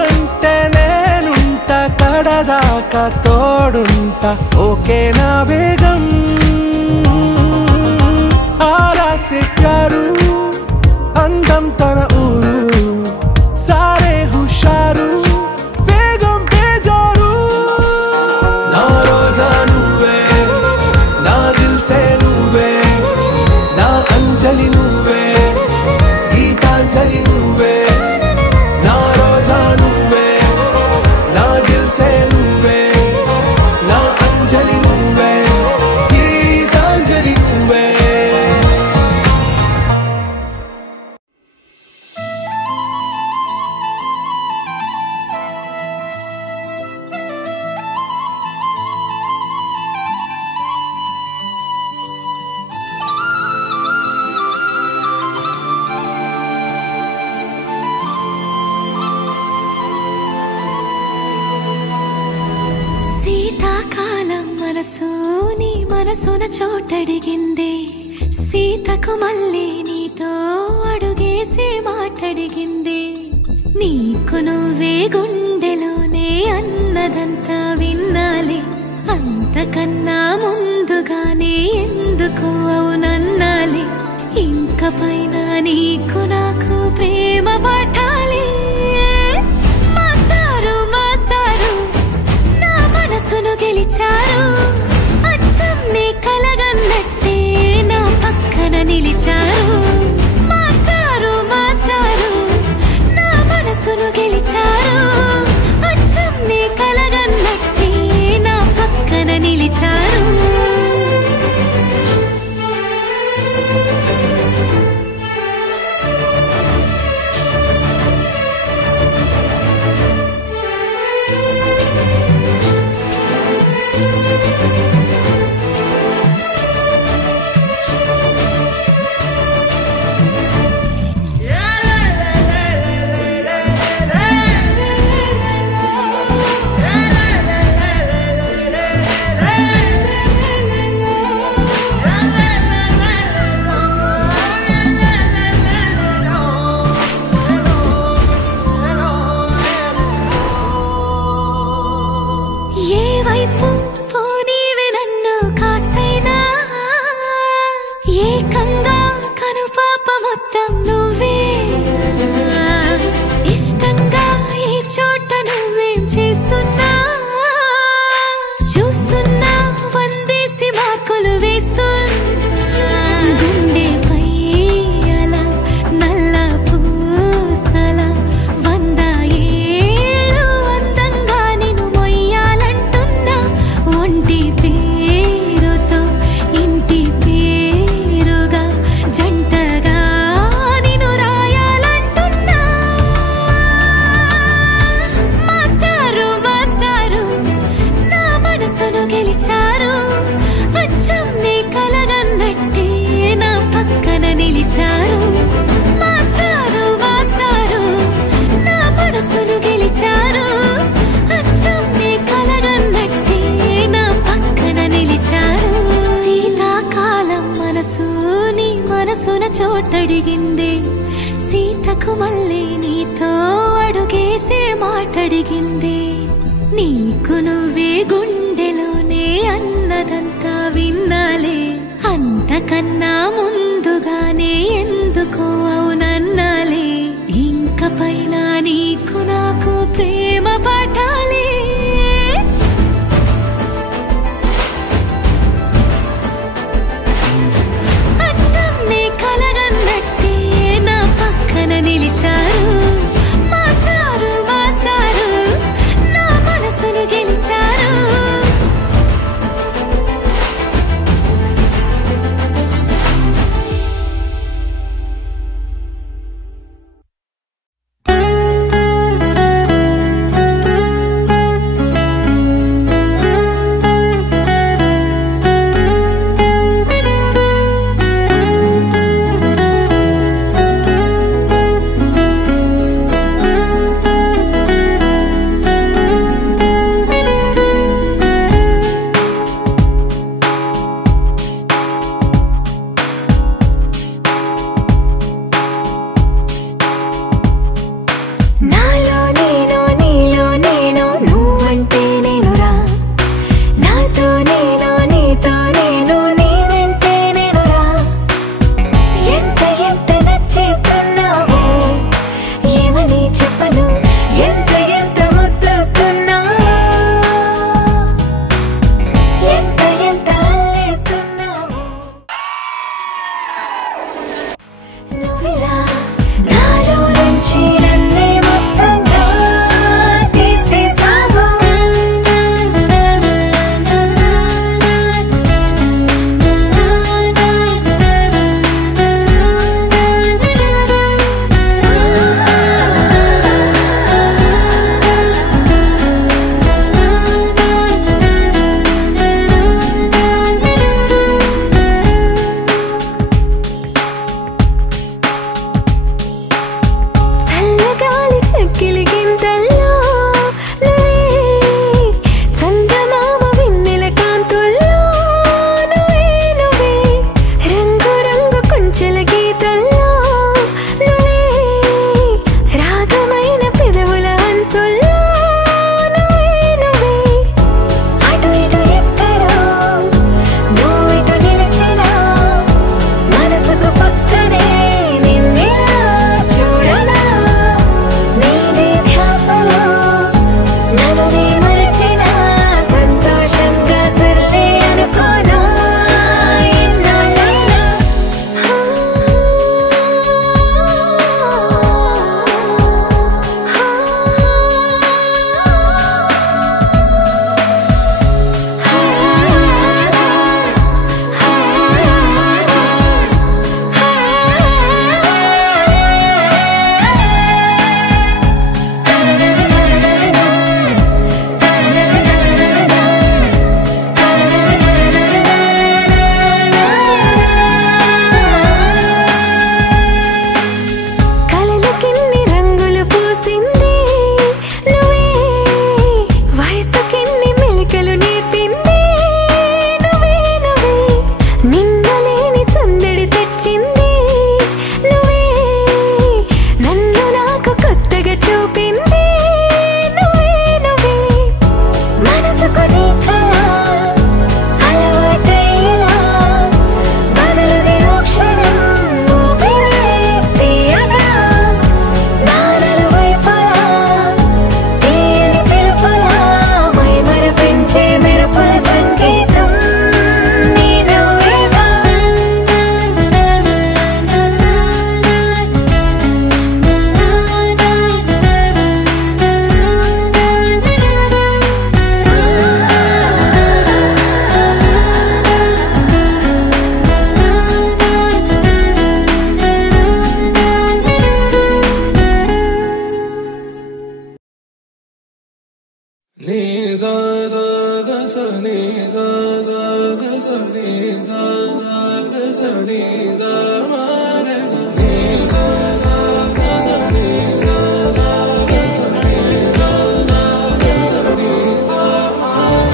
అంటే నేనుంట కడదాకా తోడుంటా ఓకే నా వేగం ఆరా సే ప్యారు అందం తన ఊరు సారే హుషారు బేగం బేజారు నా రోజా నువ్వే నా దిల్ సే నువ్వే నా అంజలి నువ్వే గీతాంజలి నువ్వే నా రోజా నువ్వే నా దిల్ సే నువ్వే నా అంజలి నువ్వే గీతాంజలి నువ్వే నీ మనసున చోటడిగిందే సీతకు మళ్ళీ నీతో అడుగేసి మాటడిగిందే నీకు నువ్వే గుండెలోనే అన్నదంతా విన్నాలే అంతకన్నా ముందుగానే ఎందుకు అవునన్నాలే ఇంక పైన నీకు నాకు ప్రేమ పాఠాలే మాస్టారు మాస్టారు నా మనసును గెలిచారు అచ్చం నీ కలగన్నట్టే నా పక్కన నిలిచారు మాస్టారు మాస్టారు నా మనసును గెలిచారు అచ్చం నీ కలగన్నట్టే నా పక్కన నిలిచారు వెనకకు మళ్ళీ నీతో అడుగేసే మాటడిగింది. నీకు నువ్వే గుండెలోనే అన్నదంతా విన్నాలే, అంతకన్నా ముందుగానే ఎందుకో అవునన్నాలే. ఇంక పైన నీకు నాకు ప్రేమ పాఠాలే. అచ్చమ్మే కలగన్నట్టే నా పక్కన నిలిచారు. మాస్టారు మాస్టారు నా మనసును గెలిచారు.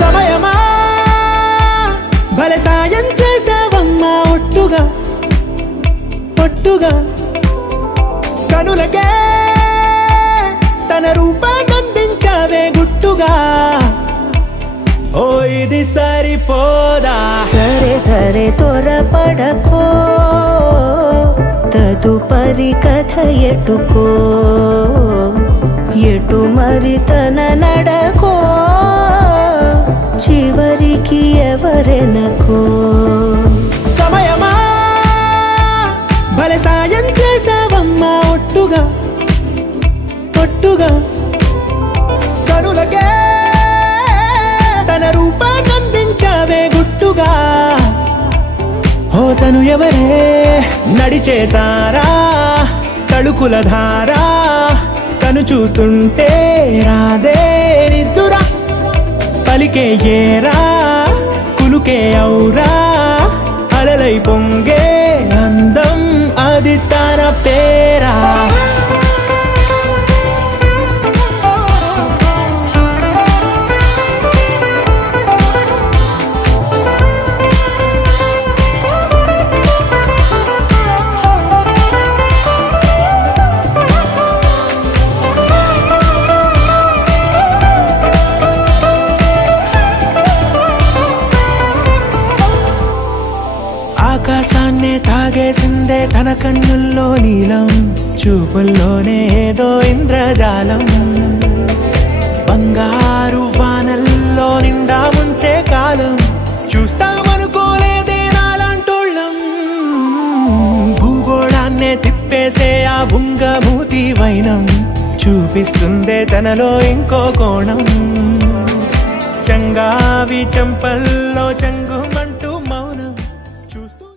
సమయమా భలే సాయం చేసావమ్మా ఒట్టుగా ఒట్టుగా కనుల కనులకే తన రూపాన్నందించావే గుట్టుగా ఓ ఇది సరిపోదా సరే సరే త్వరపడకో తదుపరి కథ ఎటుకో ఎటు మరి తన నడకో చివరికి ఎవరెనకో సమయమా భలే సాయం చేసావమ్మా ఒట్టుగా ఒట్టుగా కనులకే తన రూపాన్నందించావే గుట్టుగా ఓ తను ఎవరే నడిచే తారా తళుకుల ధారా తను చూస్తుంటే రాదే నిద్దురా పలికే ఏరా కులుకే ఔరా అలలై పొంగే అందం అది తన పేరా ఆకాశాన్నే తాగేసిందే తన కన్నుల్లో నీలం చూపుల్లోనే ఏదో ఇంద్రజాలం బంగారు వానల్లో నిండా ముంచే కాలం చూస్తామనుకోలేదే నాలాంటోళ్ళం భూగోళాన్నే తిప్పేసే ఆ బుంగమూతి వైనం చూపిస్తుందే తనలో ఇంకో కోణం చంగావి చంపల్లో చంగు